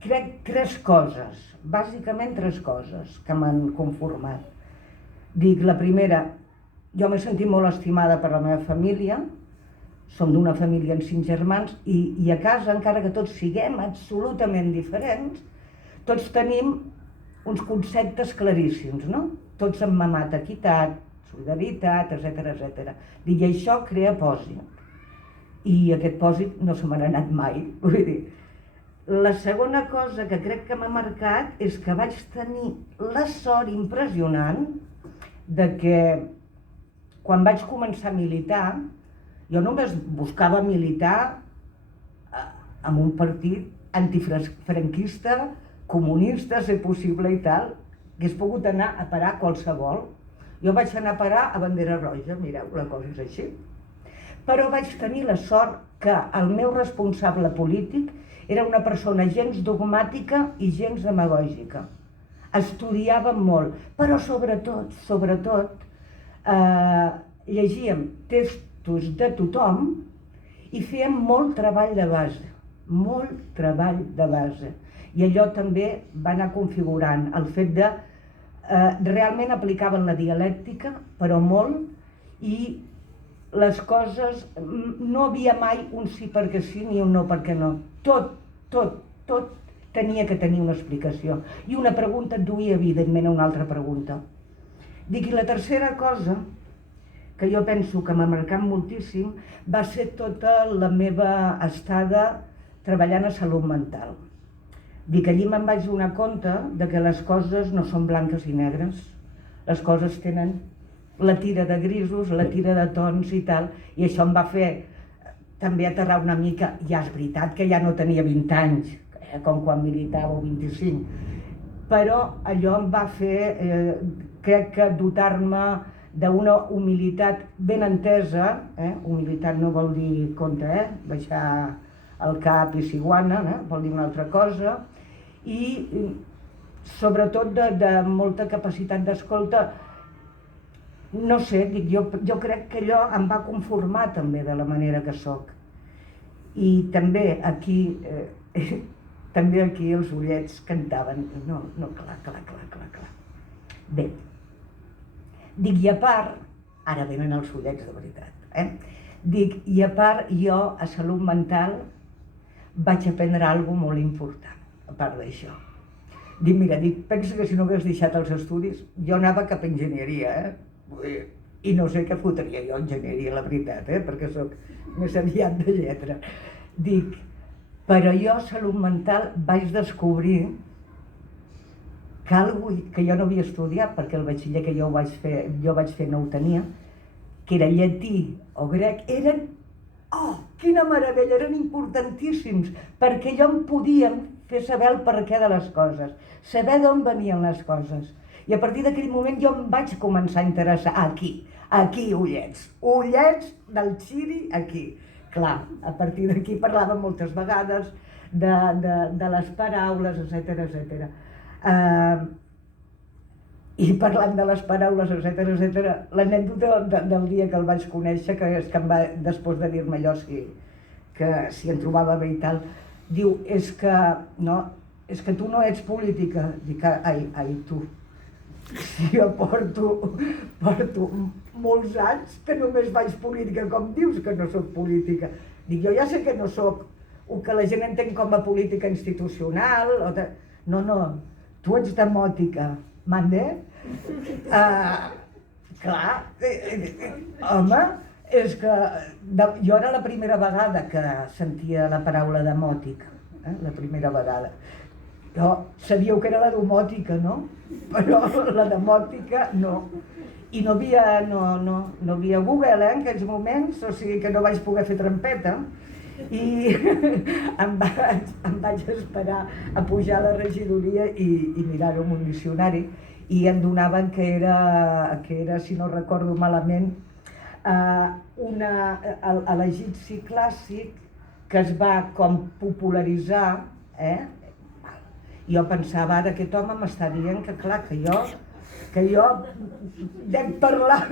crec 3 coses, bàsicament 3 coses que m'han conformat. Dic, la primera, jo m'he sentit molt estimada per la meva família, som d'una família amb 5 germans i a casa, encara que tots siguem absolutament diferents, tots tenim uns conceptes claríssims, no? Tots hem mamat equitat, solidaritat, etc. I això crea pòsit. I aquest pòsit no se m'ha anat mai. Vull dir, la segona cosa que crec que m'ha marcat és que vaig tenir la sort impressionant de que quan vaig començar a militar, jo només buscava militar en un partit antifranquista, comunista, si possible i tal, que hagués pogut anar a parar qualsevol. Jo vaig anar a parar a Bandera Roja, mireu, la cosa és així. Però vaig tenir la sort que el meu responsable polític era una persona gens dogmàtica i gens demagògica. Estudiàvem molt, però sobretot, llegíem textos de tothom i fèiem molt treball de base, I allò també va anar configurant el fet de realment aplicaven la dialèctica, però molt, i les coses, no havia mai un sí perquè sí ni un no perquè no. Tot tenia que tenir una explicació. I una pregunta et duia, evidentment, a una altra pregunta. Dic, i la tercera cosa, que jo penso que m'ha marcat moltíssim, va ser tota la meva estada treballant a salut mental. Dic, allí me'n vaig donar compte de que les coses no són blanques i negres. Les coses tenen la tira de grisos, la tira de tons i tal, i això em va fer també aterrar una mica. Ja és veritat que ja no tenia 20 anys, com quan militava, o 25, però allò em va fer, crec que dotar-me d'una humilitat ben entesa, humilitat no vol dir compte, baixar el cap i ciguana, vol dir una altra cosa, i sobretot de molta capacitat d'escolta. No sé, dic, jo crec que allò em va conformar també de la manera que soc. I també aquí els ullets cantaven, no, clar. Bé, dic, i a part, ara venen els ullets de veritat, dic, i a part jo a salut mental vaig aprendre alguna molt important, a part d'això. Dic, mira, pensa que si no hagués deixat els estudis, jo anava cap a enginyeria, i no sé què fotria jo enginyeria, la veritat, perquè soc més aviat de lletra. Dic, però jo a salut mental vaig descobrir que algú que jo no havia estudiat, perquè el batxiller que jo vaig fer no ho tenia, que era llatí o grec, eren, quina meravella, eren importantíssims, perquè allò em podien fer saber el perquè de les coses, saber d'on venien les coses. I a partir d'aquell moment jo em vaig començar a interessar aquí, ullets del xiri, aquí. Clar, a partir d'aquí parlàvem moltes vegades de les paraules, etc. I parlant de les paraules, etc., l'anècdota del dia que el vaig conèixer, que és que em va, després de dir-me allò, que si em trobava bé i tal, diu, és que tu no ets política. Dic, ai, tu. Jo porto molts anys que només vaig política, com dius que no soc política? Dic, jo ja sé que no soc el que la gent entén com a política institucional, no, tu ets demòtica, mande? Clar, home, És que jo era la primera vegada que sentia la paraula demòtic, la primera vegada. Jo sabíeu que era la domòtica, no? Però la demòtica no. I no havia Google en aquells moments, o sigui que no vaig poder fer trampeta. I em vaig esperar a pujar a la regidoria i mirar-ho en un diccionari i em donaven que era, si no recordo malament, l'egipci clàssic que es va com popularitzar, jo pensava, ara aquest home m'està dient que clar, que jo dec parlar,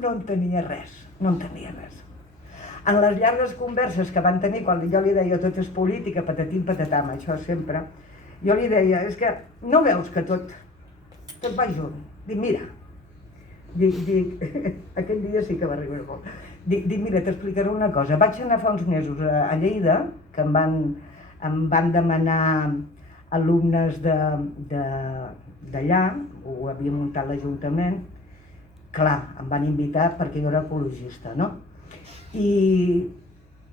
no entenia res. En les llargues converses que van tenir, quan jo li deia tot és política, patatim, patatam, això sempre, jo li deia, és que no veus que tot va junt? Dic, mira, aquell dia sí que va arribar molt. Dic, mira, t'explicaré una cosa. Vaig anar fa uns mesos a Lleida, que em van demanar alumnes d'allà, ho havia muntat l'Ajuntament, clar, em van invitar perquè jo era ecologista, no? I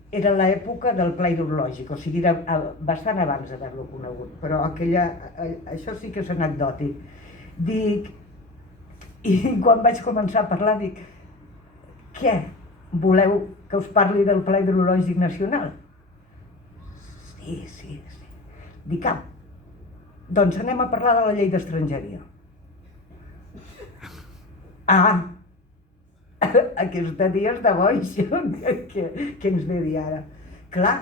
era l'època del pla hidrològic, o sigui, era bastant abans d'haver-lo conegut, però això sí que és anecdòtic. Dic, i quan vaig començar a parlar, dic, què? Voleu que us parli del pla hidrològic nacional? Sí. Dic, doncs anem a parlar de la llei d'estrangeria. Aquesta dia és de boix, què ens ve a dir ara? Clar,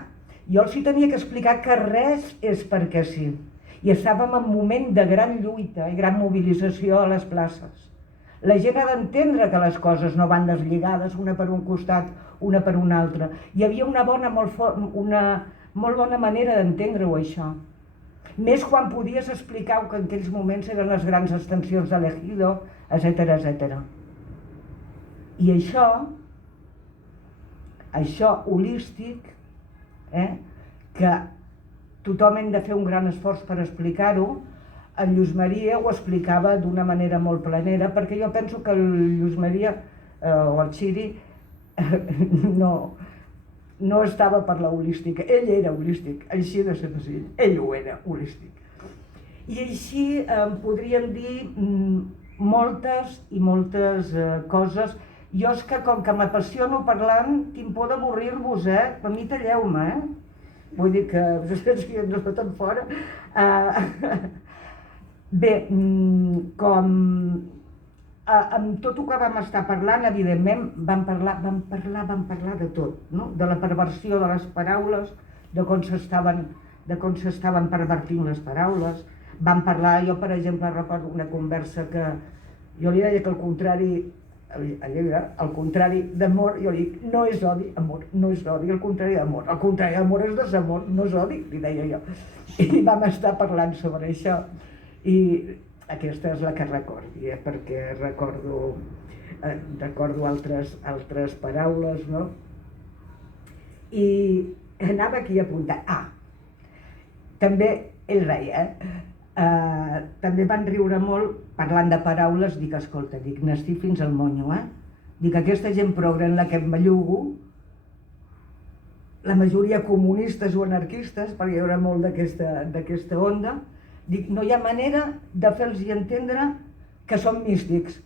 jo els tenia que explicar que res és perquè sí. I estàvem en un moment de gran lluita i gran mobilització a les places. La gent ha d'entendre que les coses no van deslligades, una per un costat, una per un altre. Hi havia una molt bona manera d'entendre-ho, això. Més quan podies explicar que en aquells moments eren les grans extensions de l'Ejido, etc. I això holístic, que tothom hem de fer un gran esforç per explicar-ho, en Lluís Maria ho explicava d'una manera molt planera, perquè jo penso que el Lluís Maria o el Xiri no estava per la holística, ell era holístic, així de senzill, ell ho era holístic. I així podríem dir moltes i moltes coses. Jo és que com que m'apassiono parlant, tinc por d'avorrir-vos, per mi talleu-me, Vull dir que no està tan fora. Bé, com amb tot el que vam estar parlant, evidentment, vam parlar de tot, no? De la perversió de les paraules, de com s'estaven pervertint les paraules. Vam parlar, jo per exemple recordo una conversa que jo li deia que al contrari d'amor, jo li dic, no és odi, amor, no és odi, el contrari d'amor és desamor, no és odi, li deia jo. I vam estar parlant sobre això. I aquesta és la que recordi, perquè recordo altres paraules, no? I anava aquí apuntant. També ell deia, també van riure molt parlant de paraules, dic, escolta, n'estic fins al monyo, Dic, aquesta gent progre en la que em bellugo, la majoria comunistes o anarquistes, perquè hi haurà molt d'aquesta onda, dic, no hi ha manera de fer-los entendre que són místics,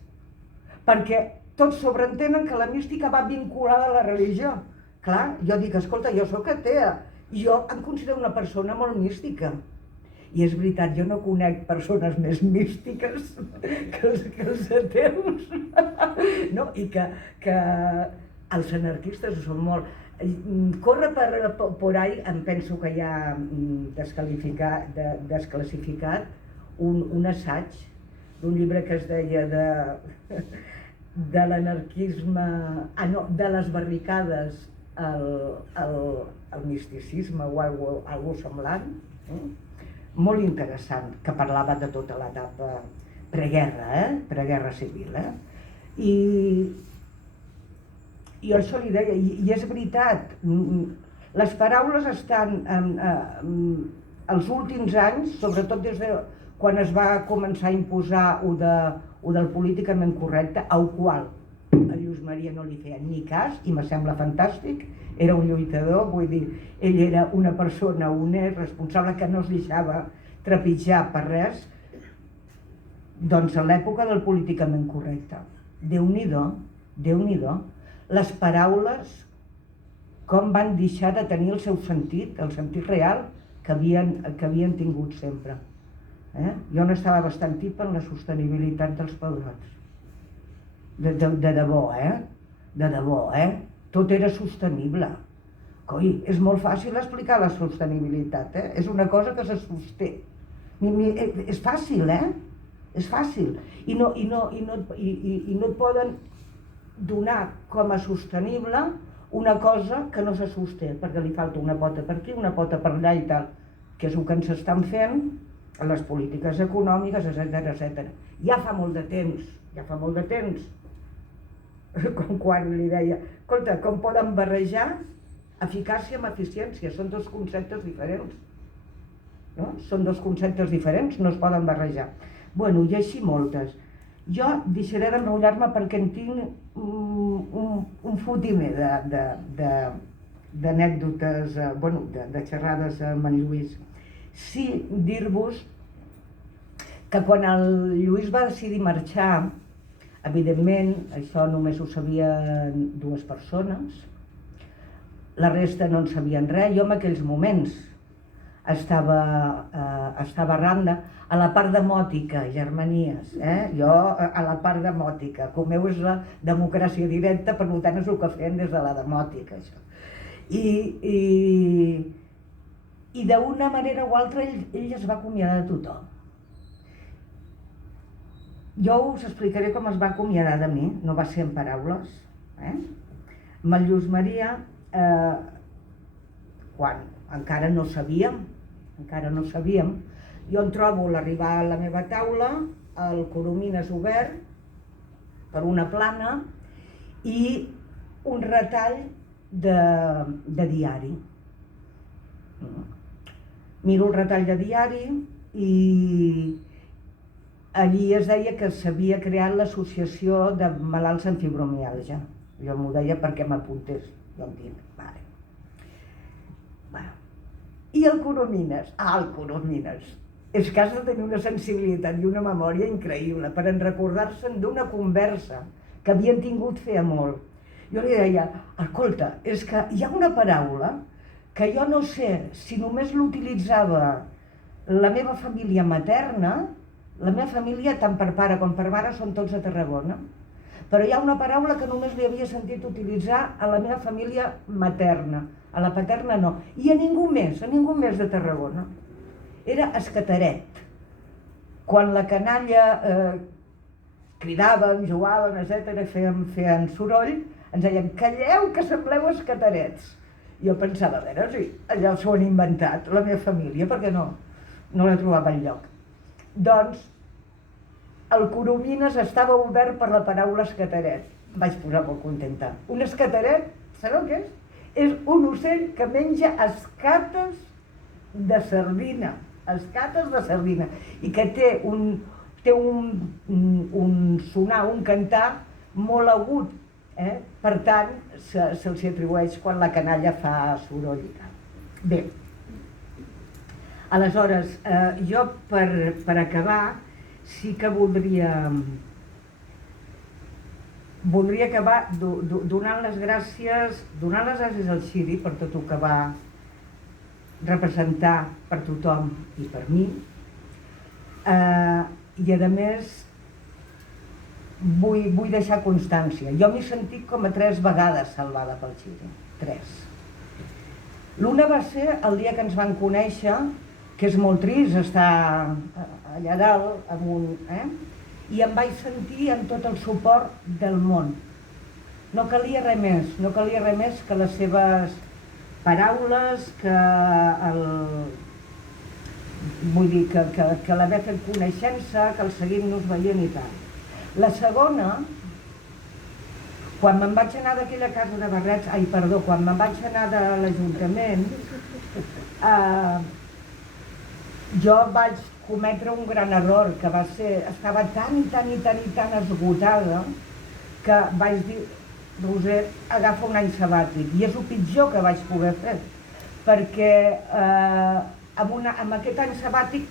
perquè tots sobreentenen que la mística va vinculada a la religió. Clar, jo dic, escolta, jo sóc atea, jo em considero una persona molt mística. I és veritat, jo no conec persones més místiques que els ateus. No? I que els anarquistes ho són molt. Corre per ahí, em penso que hi ha desclassificat un assaig d'un llibre que es deia de l'anarquisme, de les barricades al misticisme o alguna cosa semblant, molt interessant, que parlava de tota l'etapa preguerra, preguerra civil. I això li deia, i és veritat, les paraules estan, els últims anys, sobretot des de quan es va començar a imposar el del políticament correcte, al qual el Lluís Maria no li feia ni cas i me sembla fantàstic, era un lluitador, vull dir, ell era una persona honest, responsable, que no es deixava trepitjar per res. Doncs a l'època del políticament correcte, Déu-n'hi-do, Déu-n'hi-do, les paraules com van deixar de tenir el seu sentit, el sentit real que havien tingut sempre. Jo n'estava bastant tip en la sostenibilitat dels pebrots. De debò, de debò, tot era sostenible. Coi, és molt fàcil explicar la sostenibilitat, és una cosa que se sosté. És fàcil, és fàcil. I no et poden donar com a sostenible una cosa que no se sosté, perquè li falta una pota per aquí, una pota per allà i tal, que és el que ens estan fent a les polítiques econòmiques, etc. Ja fa molt de temps, com quan li deia, escolta, com poden barrejar eficàcia amb eficiència? Són dos conceptes diferents. No? Són dos conceptes diferents, no es poden barrejar. Bueno, i així moltes. Jo deixaré d'enrotllar-me perquè en tinc un fotimer d'anècdotes, de xerrades amb en Lluís. Sí, dir-vos que quan el Lluís va decidir marxar, evidentment, això només ho sabien 2 persones, la resta no en sabien res. Jo en aquells moments estava a Randa, a la part demòtica, Germanies, jo a la part demòtica, com meu és la democràcia directa, per tant és el que feien des de la demòtica, això. I d'una manera o altra ell es va acomiadar de tothom. Jo us explicaré com es va acomiadar de mi, no va ser en paraules. Amb el Lluís Maria, quan encara no sabíem, jo em trobo a l'arribar a la meva taula, el coromines obert per una plana i un retall de diari. Miro el retall de diari i allí es deia que s'havia creat l'associació de malalts amb fibromiàlgia. Jo m'ho deia perquè m'apuntés, jo em dic, vale. I el coromines? El coromines. És que has de tenir una sensibilitat i una memòria increïble per recordar-se'n d'una conversa que havien tingut feia molt. Jo li deia, escolta, és que hi ha una paraula que jo no sé si només l'utilitzava la meva família materna, la meva família tant per pare com per mare són tots a Tarragona, però hi ha una paraula que només li havia sentit utilitzar a la meva família materna, a la paterna no, i a ningú més de Tarragona. Era escateret. Quan la canalla cridàvem, jugàvem, etc., feien soroll, ens deien, calleu que sembleu escaterets. Jo pensava, a veure, sí, allò s'ho han inventat, la meva família, perquè no la trobava enlloc. Doncs el coromines estava obert per la paraula escateret. Em vaig posar molt contenta. Un escateret, sabeu què és? És un ocell que menja escates de sardina, i que té un sonar, un cantar molt agut. Per tant, se'ls atribueix quan la canalla fa soroll i tal. Bé, aleshores, jo per acabar sí que voldria acabar donant les gràcies al Xiri per tot el que va representar per tothom i per mi, i a més vull deixar constància. Jo m'he sentit com a 3 vegades salvada pel Xiri, 3. L'una va ser el dia que ens van conèixer, que és molt trist estar allà dalt, i em vaig sentir amb tot el suport del món. No calia res més que les seves paraules, que l'haver fet coneixença, que el seguim-nos veient i tal. La segona, quan me'n vaig anar d'aquella casa de barrets, quan me'n vaig anar de l'Ajuntament, jo vaig cometre un gran error, que va ser, estava tan esgotada que vaig dir, Roser agafa un any sabàtic i és el pitjor que vaig poder fer, perquè amb aquest any sabàtic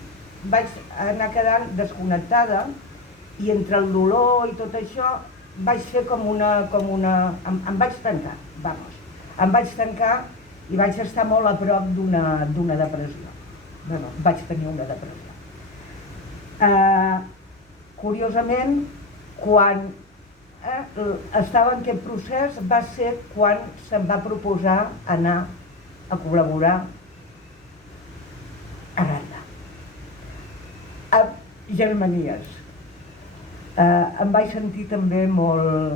vaig anar quedant desconnectada i entre el dolor i tot això vaig fer em vaig tancar, em vaig tancar i vaig estar molt a prop d'una depressió. Vaig tenir una depressió. Curiosament, quan estava en aquest procés va ser quan se'm va proposar anar a col·laborar a Randa, a Germanies. Em vaig sentir també molt...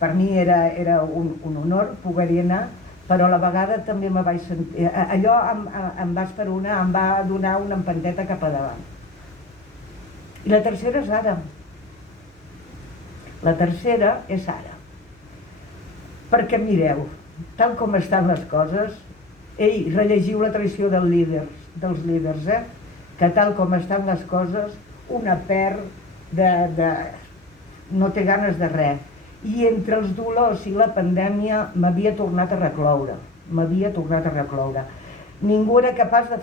Per mi era un honor poder-hi anar, però a la vegada també me vaig sentir... Allò em va esperonar, em va donar una empenteta cap a davant. I la tercera és ara. La tercera és ara. Perquè mireu, tal com estan les coses, rellegiu la traïció dels líders, que tal com estan les coses, una perd no té ganes de res. I entre els dolors i la pandèmia m'havia tornat a recloure. Ningú era capaç de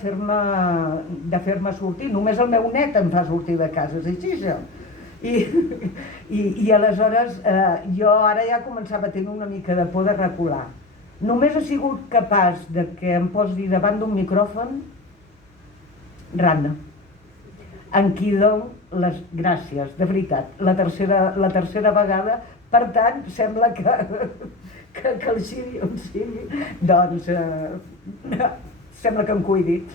fer-me sortir, només el meu net em fa sortir de casa, és així això. I aleshores jo ara ja començava a tenir una mica de por de recular. Només he sigut capaç de que em posi davant d'un micròfon Randa, en qui dono les gràcies, de veritat, la tercera vegada. Per tant, sembla que el sigui on sigui, doncs sembla que em cuidi.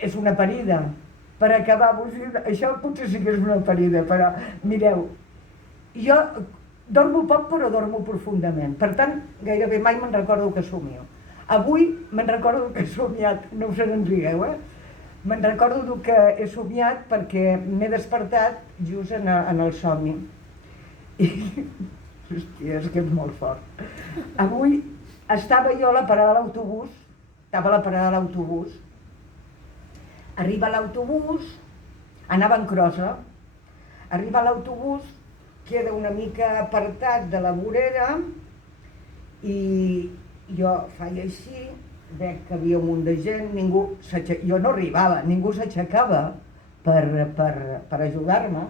És una parida. Per acabar, això potser sí que és una parida, però mireu, jo dormo poc però dormo profundament, per tant gairebé mai me'n recordo que somio. Avui me'n recordo que he somiat, no us en rigueu, me'n recordo que he somiat perquè m'he despertat just en el somni. I, hòstia, és que és molt fort. Avui estava jo a la parada de l'autobús, arriba l'autobús, anava en crossa, arriba l'autobús, queda una mica apartat de la vorera i jo faig així, veig que havia un munt de gent, jo no arribava, ningú s'aixecava per ajudar-me,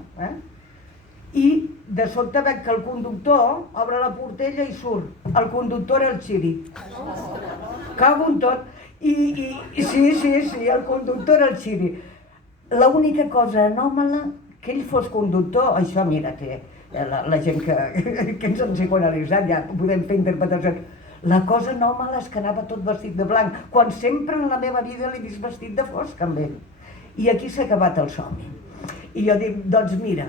i de sobte veig que el conductor obre la portella i surt. El conductor era el Xiri. Cago en tot. Sí, el conductor era el Xiri. L'única cosa anòmala que ell fos conductor, això mira, la gent que ens han psicoanalitzat ja podem fer interpretacions. La cosa anòmala és que anava tot vestit de blanc, quan sempre en la meva vida l'he vist vestit de fosc amb ell. I aquí s'ha acabat el somni. I jo dic, doncs mira,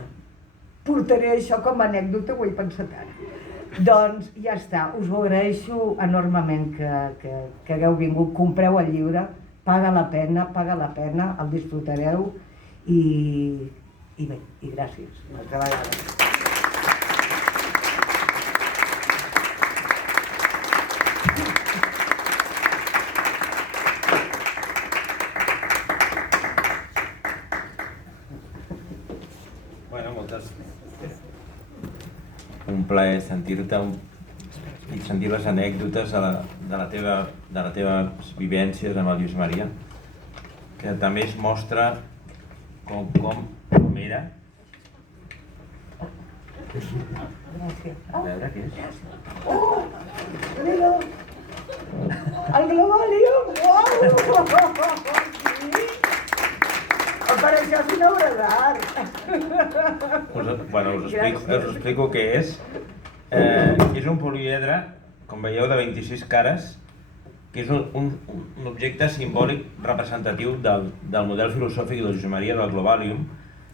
portaré això com a anècdota, ho he pensat ara. Doncs ja està, us ho agraeixo enormement que hagueu vingut, compreu el llibre, paga la pena, el disfrutareu i bé, i gràcies una altra vegada. Un plaer sentir-te i sentir les anècdotes de la teva vivències amb el Lluís Maria, que també es mostra com era. A veure què és. Oh! Mira! El Globalium! Oh! Per això és una obra d'art. Bueno, us explico què és. És un poliedre, com veieu, de 26 cares, que és un objecte simbòlic representatiu del model filosòfic del Josep Maria del Globalium,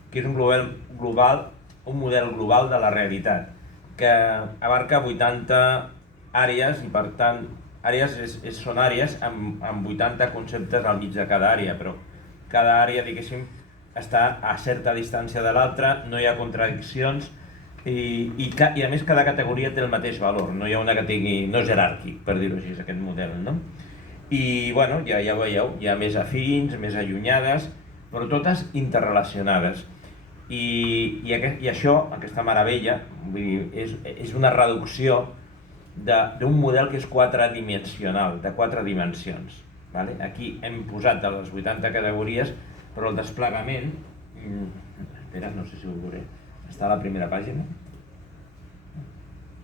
que és un model global de la realitat, que abarca 80 àrees i, per tant, són àrees amb 80 conceptes al mig de cada àrea, però cada àrea, diguéssim, està a certa distància de l'altra, no hi ha contradiccions i a més cada categoria té el mateix valor, no hi ha una que tingui, no és jeràrquic, per dir-ho així, aquest model, no? I, bueno, ja ho veieu, hi ha més afins, més allunyades, però totes interrelacionades. I això, aquesta meravella, vull dir, és una reducció d'un model que és quatradimensional, de 4 dimensions. Vale? Aquí hem posat de les 80 categories, però el desplegament... Espera, no sé si ho veuré. Està a la primera pàgina?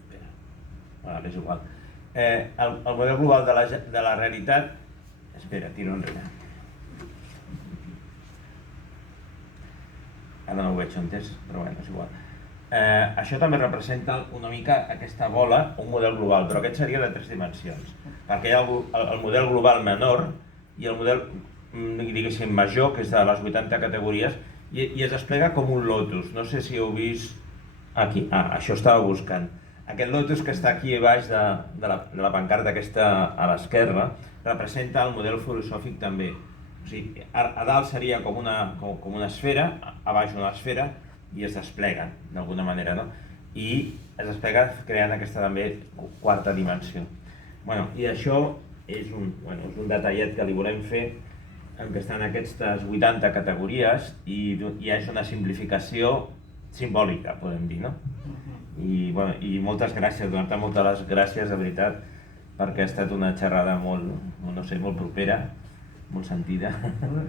Espera. Bueno, és igual. El model global de la realitat... Espera, tiro enrere. Ara no ho veig entès, però bueno, és igual. Això també representa una mica aquesta bola, un model global, però aquest seria de 3 dimensions, perquè hi ha el model global menor i el model, diguéssim, major, que és de les 80 categories, i es desplega com un lotus. No sé si heu vist aquí. Això estava buscant. Aquest lotus que està aquí a baix de la pancarta aquesta a l'esquerra representa el model filosòfic també. O sigui, a dalt seria com una esfera, a baix una esfera, i es desplega d'alguna manera, no? I es desplega creant aquesta també 4a dimensió. Bueno, i això és un detallet que li volem fer, en què estan aquestes 80 categories i és una simplificació simbòlica, podem dir, no? I moltes gràcies, donar-te moltes gràcies, de veritat, perquè ha estat una xerrada molt, no sé, molt propera, molt sentida.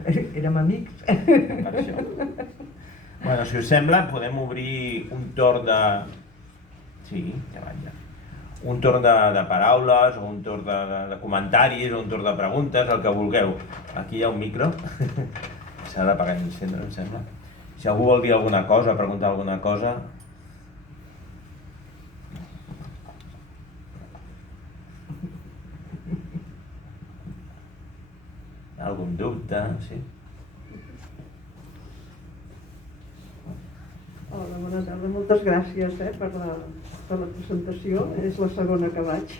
Érem amics. Per això. Bueno, si us sembla, podem obrir un torn de... Sí, ja vaig ja. Un torn de paraules, o un torn de comentaris, o un torn de preguntes, el que vulgueu. Aquí hi ha un micro. S'ha d'apagar i encendre, em sembla. Si algú vol dir alguna cosa, preguntar alguna cosa... Algun dubte, sí? Hola, bona tarda. Moltes gràcies per la presentació. És la segona que vaig,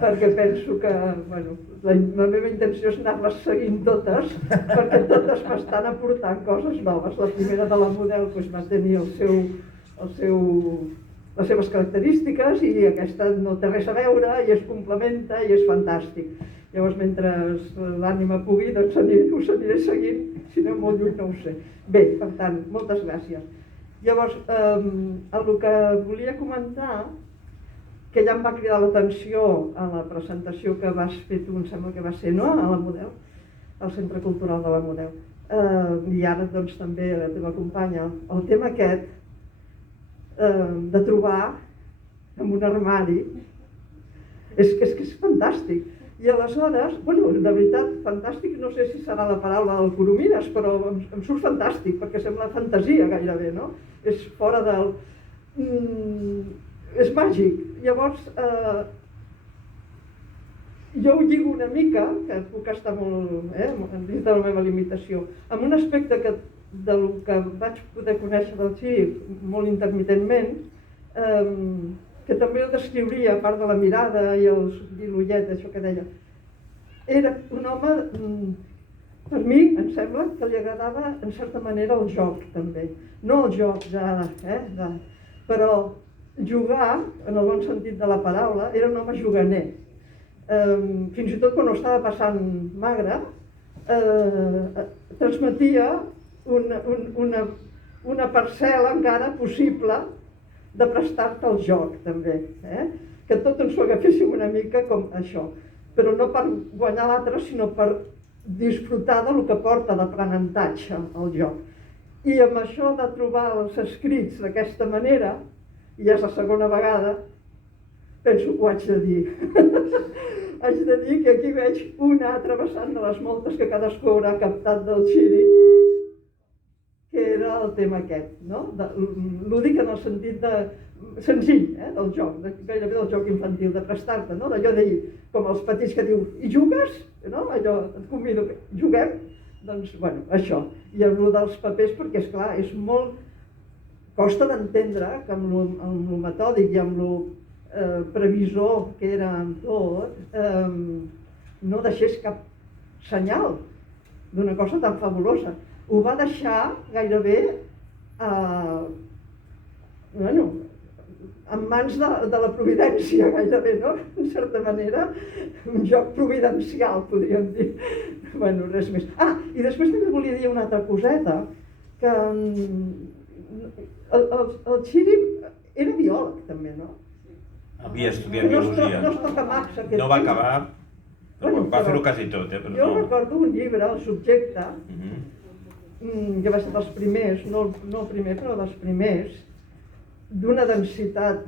perquè penso que la meva intenció és anar-les seguint totes, perquè totes m'estan aportant coses noves. La primera de la model va tenir les seves característiques i aquesta no té res a veure i es complementa i és fantàstic. Llavors, mentre l'ànima pugui, doncs us aniré seguint, si no molt lluny no ho sé. Bé, per tant, moltes gràcies. Llavors, el que volia comentar, que ja em va cridar l'atenció a la presentació que vas fer tu, em sembla que va ser, no?, a la Model, al Centre Cultural de la Model. I ara, doncs, també la teva companya, el tema aquest de trobar en un armari, és que és fantàstic. I aleshores, de veritat, fantàstic, no sé si serà la paraula del Coromines, però em surt fantàstic, perquè sembla fantasia gairebé, no? És fora del... és màgic. Llavors, jo ho lligo una mica, que puc estar molt dins de la meva limitació, amb un aspecte del que vaig poder conèixer del Xip, molt intermitentment, que també ho descriuria, a part de la mirada i el l'ullet, això que deia. Era un home, per mi, em sembla, que li agradava, en certa manera, el joc, també. No el joc, però jugar, en el bon sentit de la paraula, era un home juganer. Fins i tot quan ho estava passant magre, transmetia una parcel·la encara possible de prestar-te al joc, també. Que tot ens ho agaféssim una mica com això. Però no per guanyar l'altre, sinó per disfrutar del que porta d'aprenentatge al joc. I amb això de trobar els escrits d'aquesta manera, i és la segona vegada, penso que ho haig de dir. Haig de dir que aquí veig una altra vessant de les moltes que cadascú haurà captat del Xiri, que era el tema aquest, no? Lúdic en el sentit senzill, del joc, gairebé del joc infantil, de prestar-te, no? D'allò de dir, com els petits que diu, i jugues? No? Allò, et convido, juguem? Doncs, bueno, això. I amb el dels papers, perquè, esclar, és molt... Costa d'entendre que amb el metòdic i amb el previsor que era amb tot, no deixés cap senyal d'una cosa tan fabulosa. Ho va deixar gairebé en mans de la providència, gairebé, no? En certa manera, un joc providencial, podríem dir. Bueno, res més. I després també volia dir una altra coseta, que El Xiri era biòleg també, no? Havia estudiat biologia. No es toca massa aquest No va tema. acabar, però va fer-ho quasi tot, però Jo no. recordo un llibre, El subjecte, Mhm. que va ser dels primers, no el primer, però dels primers, d'una densitat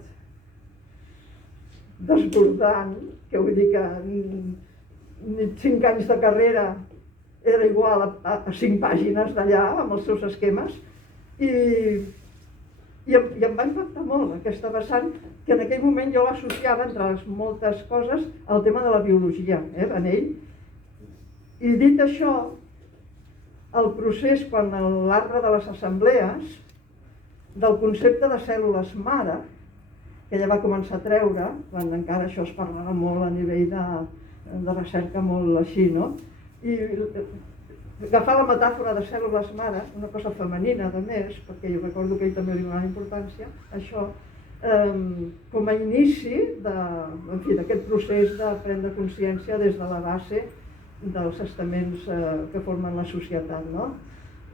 desbordant, que vull dir que ni 5 anys de carrera era igual a 5 pàgines d'allà, amb els seus esquemes, i em va impactar molt aquesta vessant, que en aquell moment jo l'associava, entre les moltes coses, al tema de la biologia, en ell. I dit això, el procés, quan l'arbre de les assemblees, del concepte de cèl·lules mare, que ella va començar a treure, quan encara això es parlava molt a nivell de recerca molt així, no? I agafar la metàfora de cèl·lules mare, una cosa femenina a més, perquè jo recordo que ell també li donava importància, això, com a inici d'aquest procés de prendre consciència des de la base dels estaments que formen la societat, no?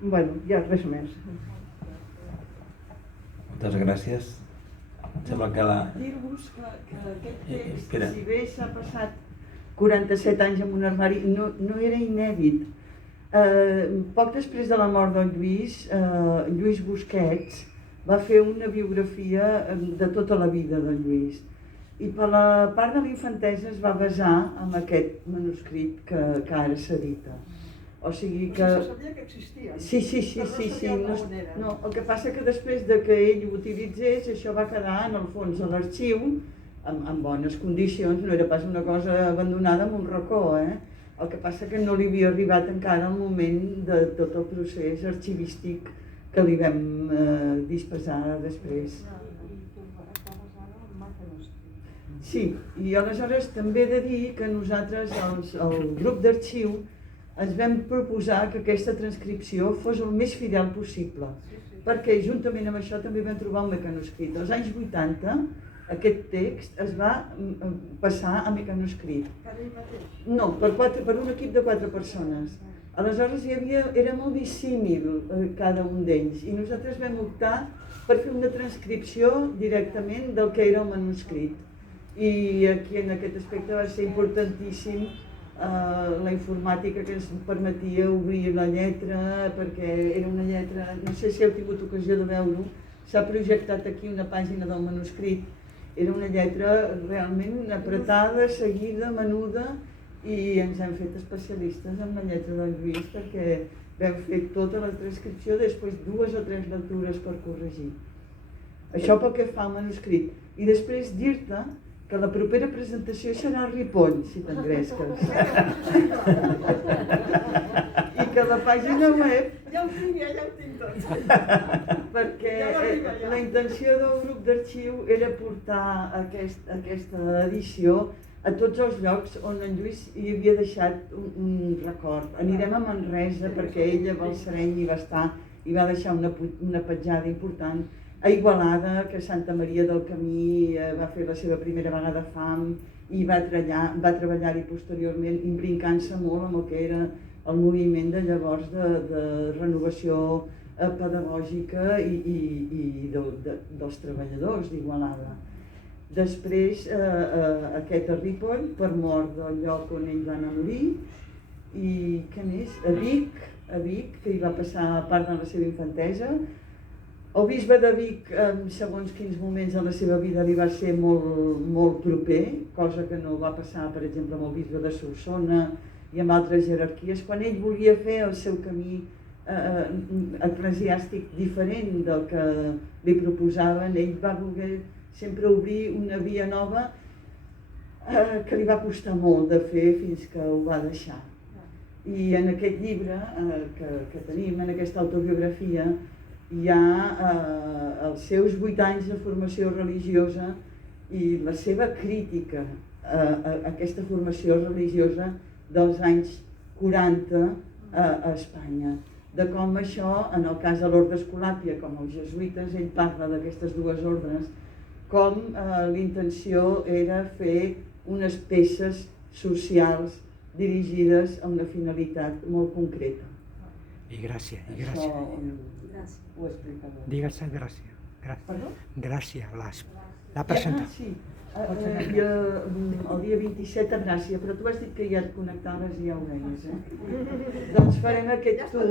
Bueno, ja res més. Moltes gràcies. Em sembla que la... Dir-vos que aquest text, espera. si bé s'ha passat 47 anys en un armari, no era inèdit. Poc després de la mort del Lluís Busquets va fer una biografia de tota la vida del Lluís. I per la part de la infantesa es va basar en aquest manuscrit que ara s'edita. O sigui que... Se sabia que existia. Sí. No, el que passa que després de que ell ho utilitzés, això va quedar en el fons de l'arxiu, en bones condicions, no era pas una cosa abandonada en un racó, El que passa que no li havia arribat encara el moment de tot el procés arxivístic que li vam disposar després. Sí, i aleshores també he de dir que nosaltres, el grup d'arxiu, ens vam proposar que aquesta transcripció fos el més fidel possible, perquè juntament amb això també vam trobar un mecanoscrit. Als anys 80 aquest text es va passar a mecanoscrit. No, per un equip de 4 persones. Aleshores era molt disímil cada un d'ells i nosaltres vam optar per fer una transcripció directament del que era el manuscrit. I aquí en aquest aspecte va ser importantíssim la informàtica que ens permetia obrir la lletra, perquè era una lletra, no sé si heu tingut ocasió de veure-ho, s'ha projectat aquí una pàgina del manuscrit, era una lletra realment apretada, seguida, menuda, i ens hem fet especialistes en la lletra del Lluís perquè vam fer tota la transcripció, després 2 o 3 lectures per corregir. Això pel que fa al manuscrit. I després dir-te que la propera presentació serà a Ripoll, si t'engresques. I que la pàgina web... Ja ho tinc tot. Perquè la intenció del grup d'arxiu era portar aquesta edició a tots els llocs on en Lluís hi havia deixat un record. Anirem a Manresa perquè ella a Balsareny hi va estar i va deixar una petjada important. A Igualada, que Santa Maria del Camí va fer la seva primera vaga de fam i va treballar-hi posteriorment, imbrincant-se molt amb el que era el moviment de llavors de renovació pedagògica i dels treballadors d'Igualada. Després, aquest a Ripoll, per mort del lloc on ell va anar a morir, i què més? A Vic, que hi va passar part de la seva infantesa. El bisbe de Vic, en segons quins moments de la seva vida, li va ser molt proper, cosa que no va passar, per exemple, amb el bisbe de Solsona i amb altres jerarquies. Quan ell volia fer el seu camí eclesiàstic diferent del que li proposaven, ell va voler sempre obrir una via nova que li va costar molt de fer fins que ho va deixar. I en aquest llibre que tenim, en aquesta autobiografia, hi ha els seus 8 anys de formació religiosa i la seva crítica a aquesta formació religiosa dels anys 40 a Espanya. De com això, en el cas de l'orde Escolàpia, com els jesuïtes, ell parla d'aquestes 2 ordres, com l'intenció era fer unes peces socials dirigides a una finalitat molt concreta. I gràcia. Això ho explicava. Digues gràcia. Perdó? Gràcia, l'ha presentat. Sí, el dia 27 a Gràcia, però tu has dit que ja et connectaves i ja ho veies, Doncs farem aquest tour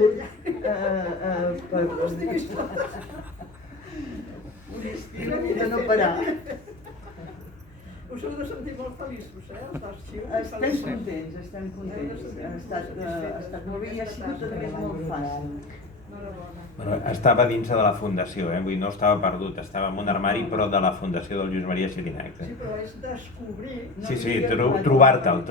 de no parar. Us heu de sentir molt feliços, els arxius. Estem contents. Ha estat molt bé i ha sigut a més molt fàcil. Bueno, estava dins de la fundació, vull dir, no estava perdut, estava en un armari però de la fundació del Lluís Maria Xirinacs. Sí, però és descobrir... Sí, trobar-te'l.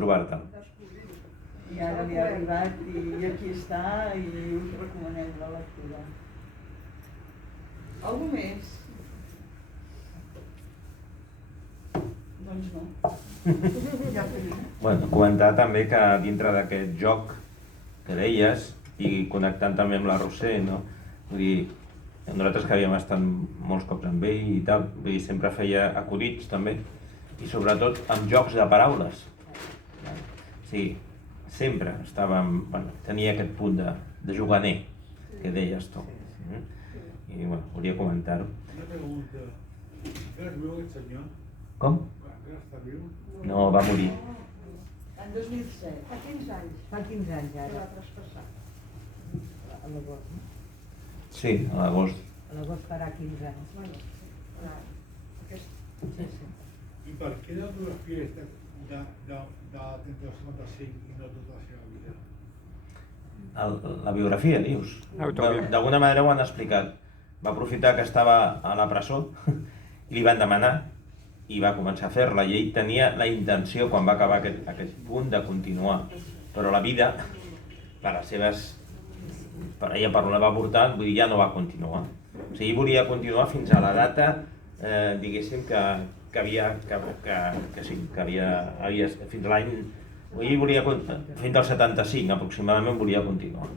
I ara li ha arribat i aquí està i us recomanem la lectura. Algú més? Doncs no. Ja tenim. Bueno, comentar també que dintre d'aquest joc que deies, i connectant també amb la Roser, no? Vull dir, nosaltres que havíem estat molts cops amb ell i tal, vull dir, sempre feia acudits també, i sobretot amb jocs de paraules. Sí, sempre estàvem, bueno, tenia aquest punt de juganer que deies tu. I bueno, volia comentar-ho. Una pregunta. ¿Eres viu aquest senyor? Com? Encara està viu? No, va morir. En 2007. Fa 15 anys Fa 15 anys que ara, l'ha traspassat. a l'agost. No? Sí, a l'agost. A l'agost farà 15 anys. Bueno, aquest... Sí. I per què la biografia és de 1955 i no tota la seva vida? La biografia, dius? Autobiografia. D'alguna manera ho han explicat. Va aprofitar que estava a la presó i li van demanar i va començar a fer-la i ell tenia la intenció, quan va acabar aquest punt, de continuar. Però la vida, per ella per on la va portar, vull dir, ja no va continuar. O sigui, ell volia continuar fins a la data, diguéssim, que havia, fins l'any... Ell volia, fins al 75 aproximadament, volia continuar,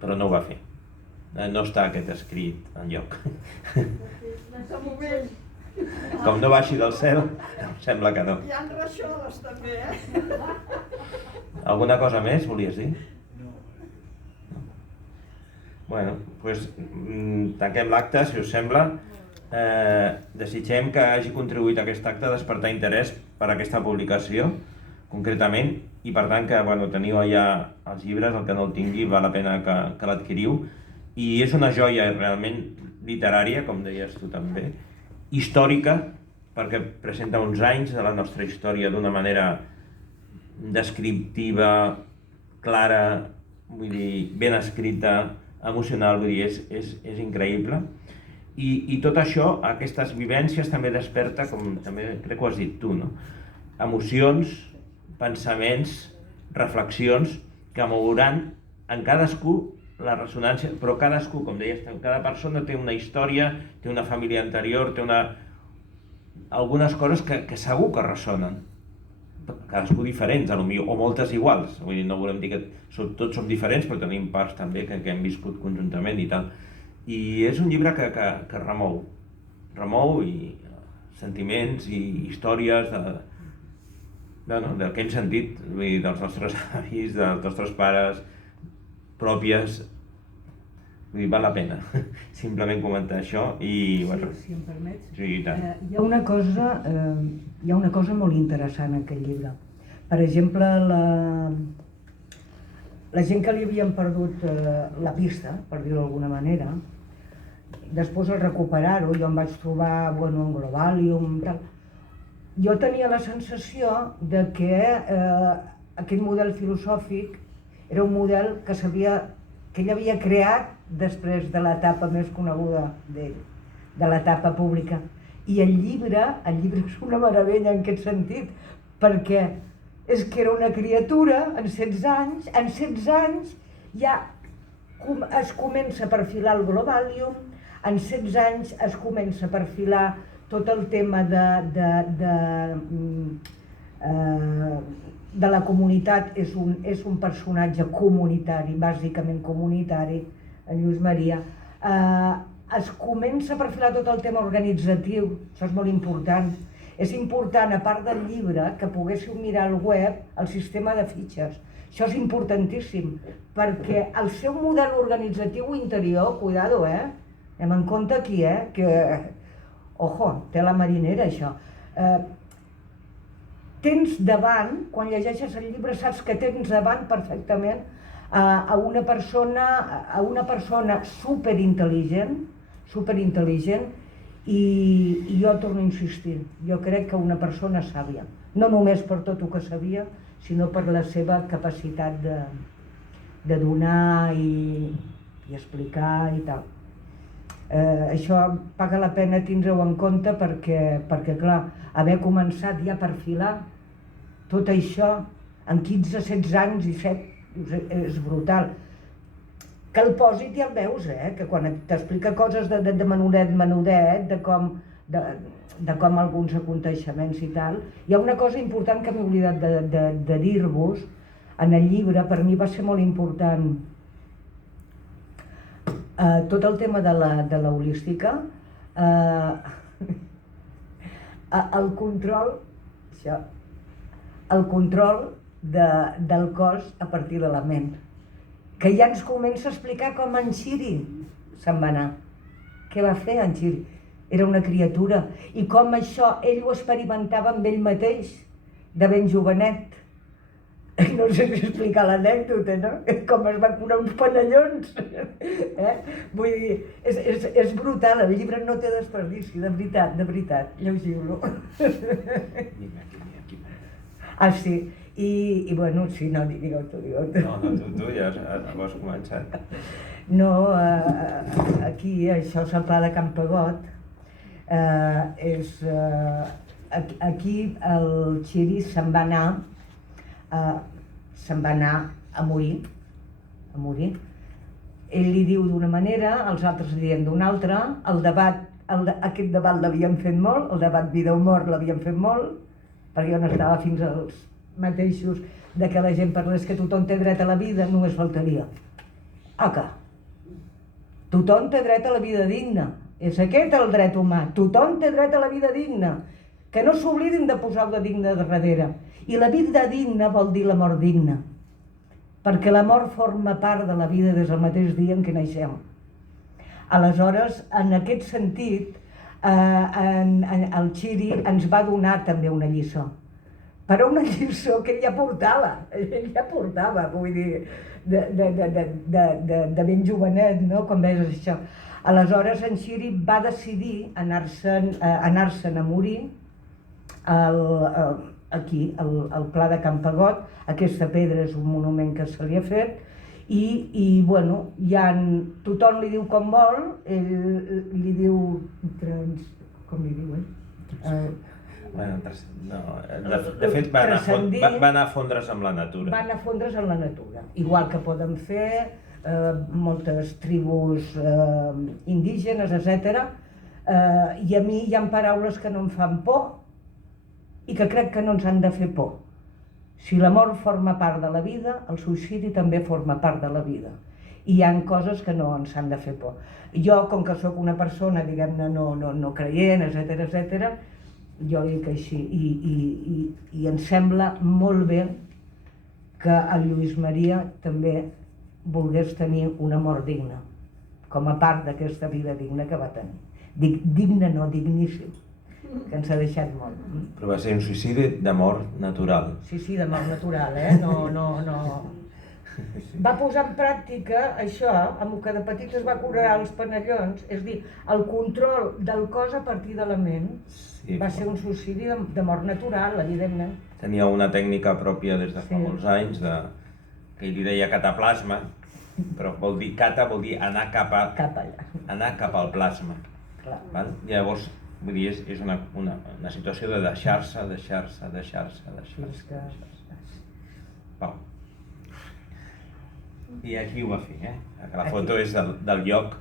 però no ho va fer. No està aquest escrit enlloc. De moment, Com no baixi del cel, em sembla que no. hi ha rajoles també, Alguna cosa més volies dir? No. Bueno, doncs tanquem l'acte, si us sembla. Desitgem que hagi contribuït a aquest acte a despertar interès per aquesta publicació, concretament, i per tant que teniu allà els llibres, el que no el tingui val la pena que l'adquiriu. I és una joia realment literària, com deies tu també, històrica, perquè presenta uns anys de la nostra història d'una manera descriptiva, clara, vull dir, ben escrita, emocional, vull dir, és increïble. I tot això, aquestes vivències també desperta, com també crec que ho has dit tu, no? Emocions, pensaments, reflexions que mouran en cadascú la ressonància, però cadascú, com deies, cada persona té una història, té una família anterior, té algunes coses que segur que ressonen. Cadascú diferents, potser, o moltes iguals. Vull dir, no volem dir que tots som diferents, però tenim parts també que hem viscut conjuntament i tal. I és un llibre que remou i sentiments i històries del que hem sentit, vull dir, dels nostres avis, dels nostres pares, pròpies. Vull dir, val la pena simplement comentar això i... Si em permets. Sí, i tant. Hi ha una cosa molt interessant en aquest llibre. Per exemple, la gent que li havien perdut la pista, per dir-ho d'alguna manera, després al recuperar-ho, jo em vaig trobar en Globalium, tal. Jo tenia la sensació de que aquest model filosòfic era un model que ell havia creat després de l'etapa més coneguda d'ell, de l'etapa pública. I el llibre és una meravella en aquest sentit, perquè és que era una criatura, en 16 anys ja es comença a perfilar el Globalium, en 16 anys es comença a perfilar tot el tema de la comunitat, és un personatge comunitari, bàsicament comunitari, en Lluís Maria. Es comença a perfilar tot el tema organitzatiu, això és molt important. És important, a part del llibre, que poguéssiu mirar al web el sistema de fitxes. Això és importantíssim, perquè el seu model organitzatiu interior, cuidado, anem en compte aquí, que Ojo, tela marinera, això. Tens davant, quan llegeixes el llibre, saps que tens davant perfectament a una persona superintel·ligent, i jo torno a insistir, jo crec que una persona sàvia, no només per tot el que sabia, sinó per la seva capacitat de donar i explicar i tal. Això paga la pena tindre-ho en compte perquè, clar, haver començat ja per filar tot això en 15, 16 anys, 17, és brutal. Que el pòsit ja el veus, que quan t'explica coses de menudet, de com alguns aconteixements i tal. Hi ha una cosa important que m'he oblidat de dir-vos en el llibre, per mi va ser molt important. Tot el tema de la holística, el control del cos a partir de la ment, que ja ens comença a explicar com en Xiri se'n va anar. Què va fer en Xiri? Era una criatura. I com això ell ho experimentava amb ell mateix, de ben jovenet. No sé si explicar l'anècdota, no? Com es va curar uns panellons. Vull dir, és brutal, el llibre no té desperdici, de veritat, llegiu-lo. Ah, sí. I bueno, sí, no, digueu tu. No, tu ja has començat. No, aquí, això és el Pla de Can Pegot. Aquí el Xiri se'n va anar a morir. Ell li diu d'una manera, els altres li diuen d'una altra. Aquest debat l'havien fet molt, el debat vida o mort l'havien fet molt, perquè jo no estava fins als mateixos de que la gent parlés que tothom té dret a la vida, només faltaria. Que tothom té dret a la vida digna, és aquest el dret humà, tothom té dret a la vida digna, que no s'oblidin de posar-ho de digne darrere. I la vida digna vol dir la mort digna, perquè la mort forma part de la vida des del mateix dia en què naixem. Aleshores, en aquest sentit, el Xiri ens va donar també una lliçó, però una lliçó que ell ja portava, vull dir, de ben jovenet, no?, quan veus això. Aleshores, en Xiri va decidir anar-se'n a morir aquí, al Pla de Can Pegot. Aquesta pedra és un monument que se li ha fet, i bueno, tothom li diu com vol, ell li diu, com li diu, De fet, va anar a fondre's amb la natura. Va anar a fondre's amb la natura, igual que poden fer moltes tribus indígenes, etc. I a mi hi ha paraules que no em fan por i que crec que no ens han de fer por. Si la mort forma part de la vida, el suïcidi també forma part de la vida. I hi ha coses que no ens han de fer por. Jo, com que sóc una persona, diguem-ne, no creient, etc., jo dic així, i em sembla molt bé que el Lluís Maria també volgués tenir una mort digna, com a part d'aquesta vida digna que va tenir. Dic digna, no digníssim, que ens ha deixat molt. Però va ser un suïcidi de mort natural. Sí, de mort natural, no. Va posar en pràctica això, amb el que de petit es va curar els panellons, és a dir, el control del cos a partir de la ment. Va ser un suïcidi de mort natural, evidentment. Tenia una tècnica pròpia des de fa molts anys, que ell li deia cataplasma, però cata vol dir anar cap al plasma. Llavors, vull dir, és una situació de deixar-se. Pau. I aquí ho va fer, La foto és del lloc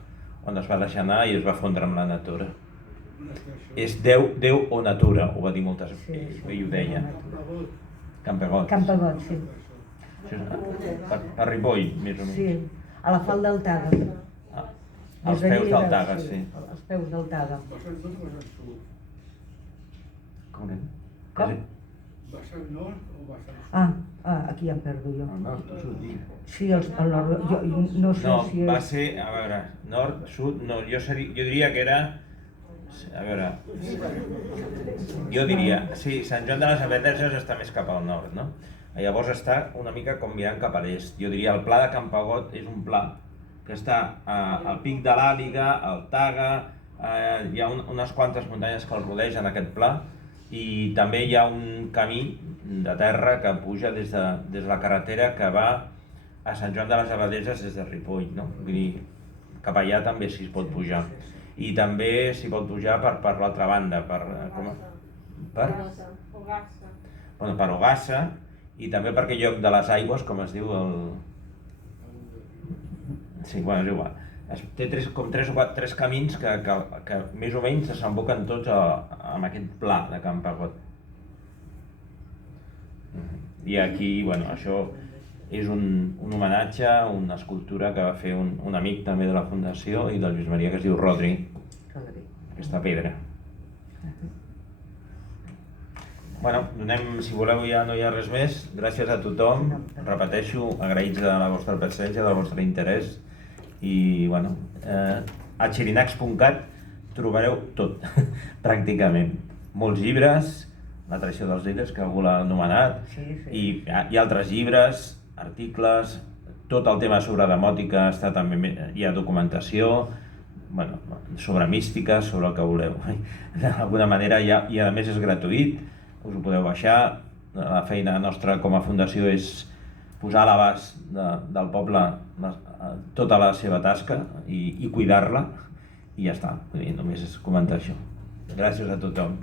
on es va deixar anar i es va fondre amb la natura. És Déu o natura, ho va dir moltes vegades, ell ho deia. Can Pegot. Can Pegot, sí. Per Ripoll, més o menys. Sí, a la Falda del Taga. Als peus del Taga, sí. Als peus del Taga. Com? Va ser nord o va ser sud? Aquí em perdo jo. Al nord o sud? Sí, al nord, jo no sé si és... No, va ser, a veure, nord, sud, no, jo diria que era A veure, jo diria, sí, Sant Joan de les Abadesses està més cap al nord, no? Llavors està una mica com mirant cap a l'est. Jo diria el pla de Campagot és un pla que està al pic de l'Àliga, al Taga, hi ha unes quantes muntanyes que el rodegen aquest pla i també hi ha un camí de terra que puja des de la carretera que va a Sant Joan de les Abadesses des de Ripoll, no? Vull dir, cap allà també s'hi pot pujar. I també s'hi pot pujar per l'altra banda, per Ogassa, i també per aquell lloc de les aigües, com es diu el... Sí, bueno, és igual. Té tres camins que més o menys desemboquen tots amb aquest pla de Campagot. I aquí, bueno, això és un homenatge, una escultura que va fer un amic també de la Fundació i del Lluís Maria, que es diu Rodri, aquesta pedra. Bueno, si voleu ja no hi ha res més. Gràcies a tothom, repeteixo, agraïts de la vostra presència, del vostre interès i, bueno, a xirinacs.cat trobareu tot, pràcticament. Molts llibres, La tradició dels líders, que algú l'ha anomenat, i altres llibres, articles, tot el tema sobre demòtica està també, hi ha documentació, bueno, sobre mística, sobre el que voleu. D'alguna manera, i a més és gratuït, us ho podeu baixar. La feina nostra com a fundació és posar a l'abast del poble tota la seva tasca i cuidar-la, i ja està, només és comentar això. Gràcies a tothom.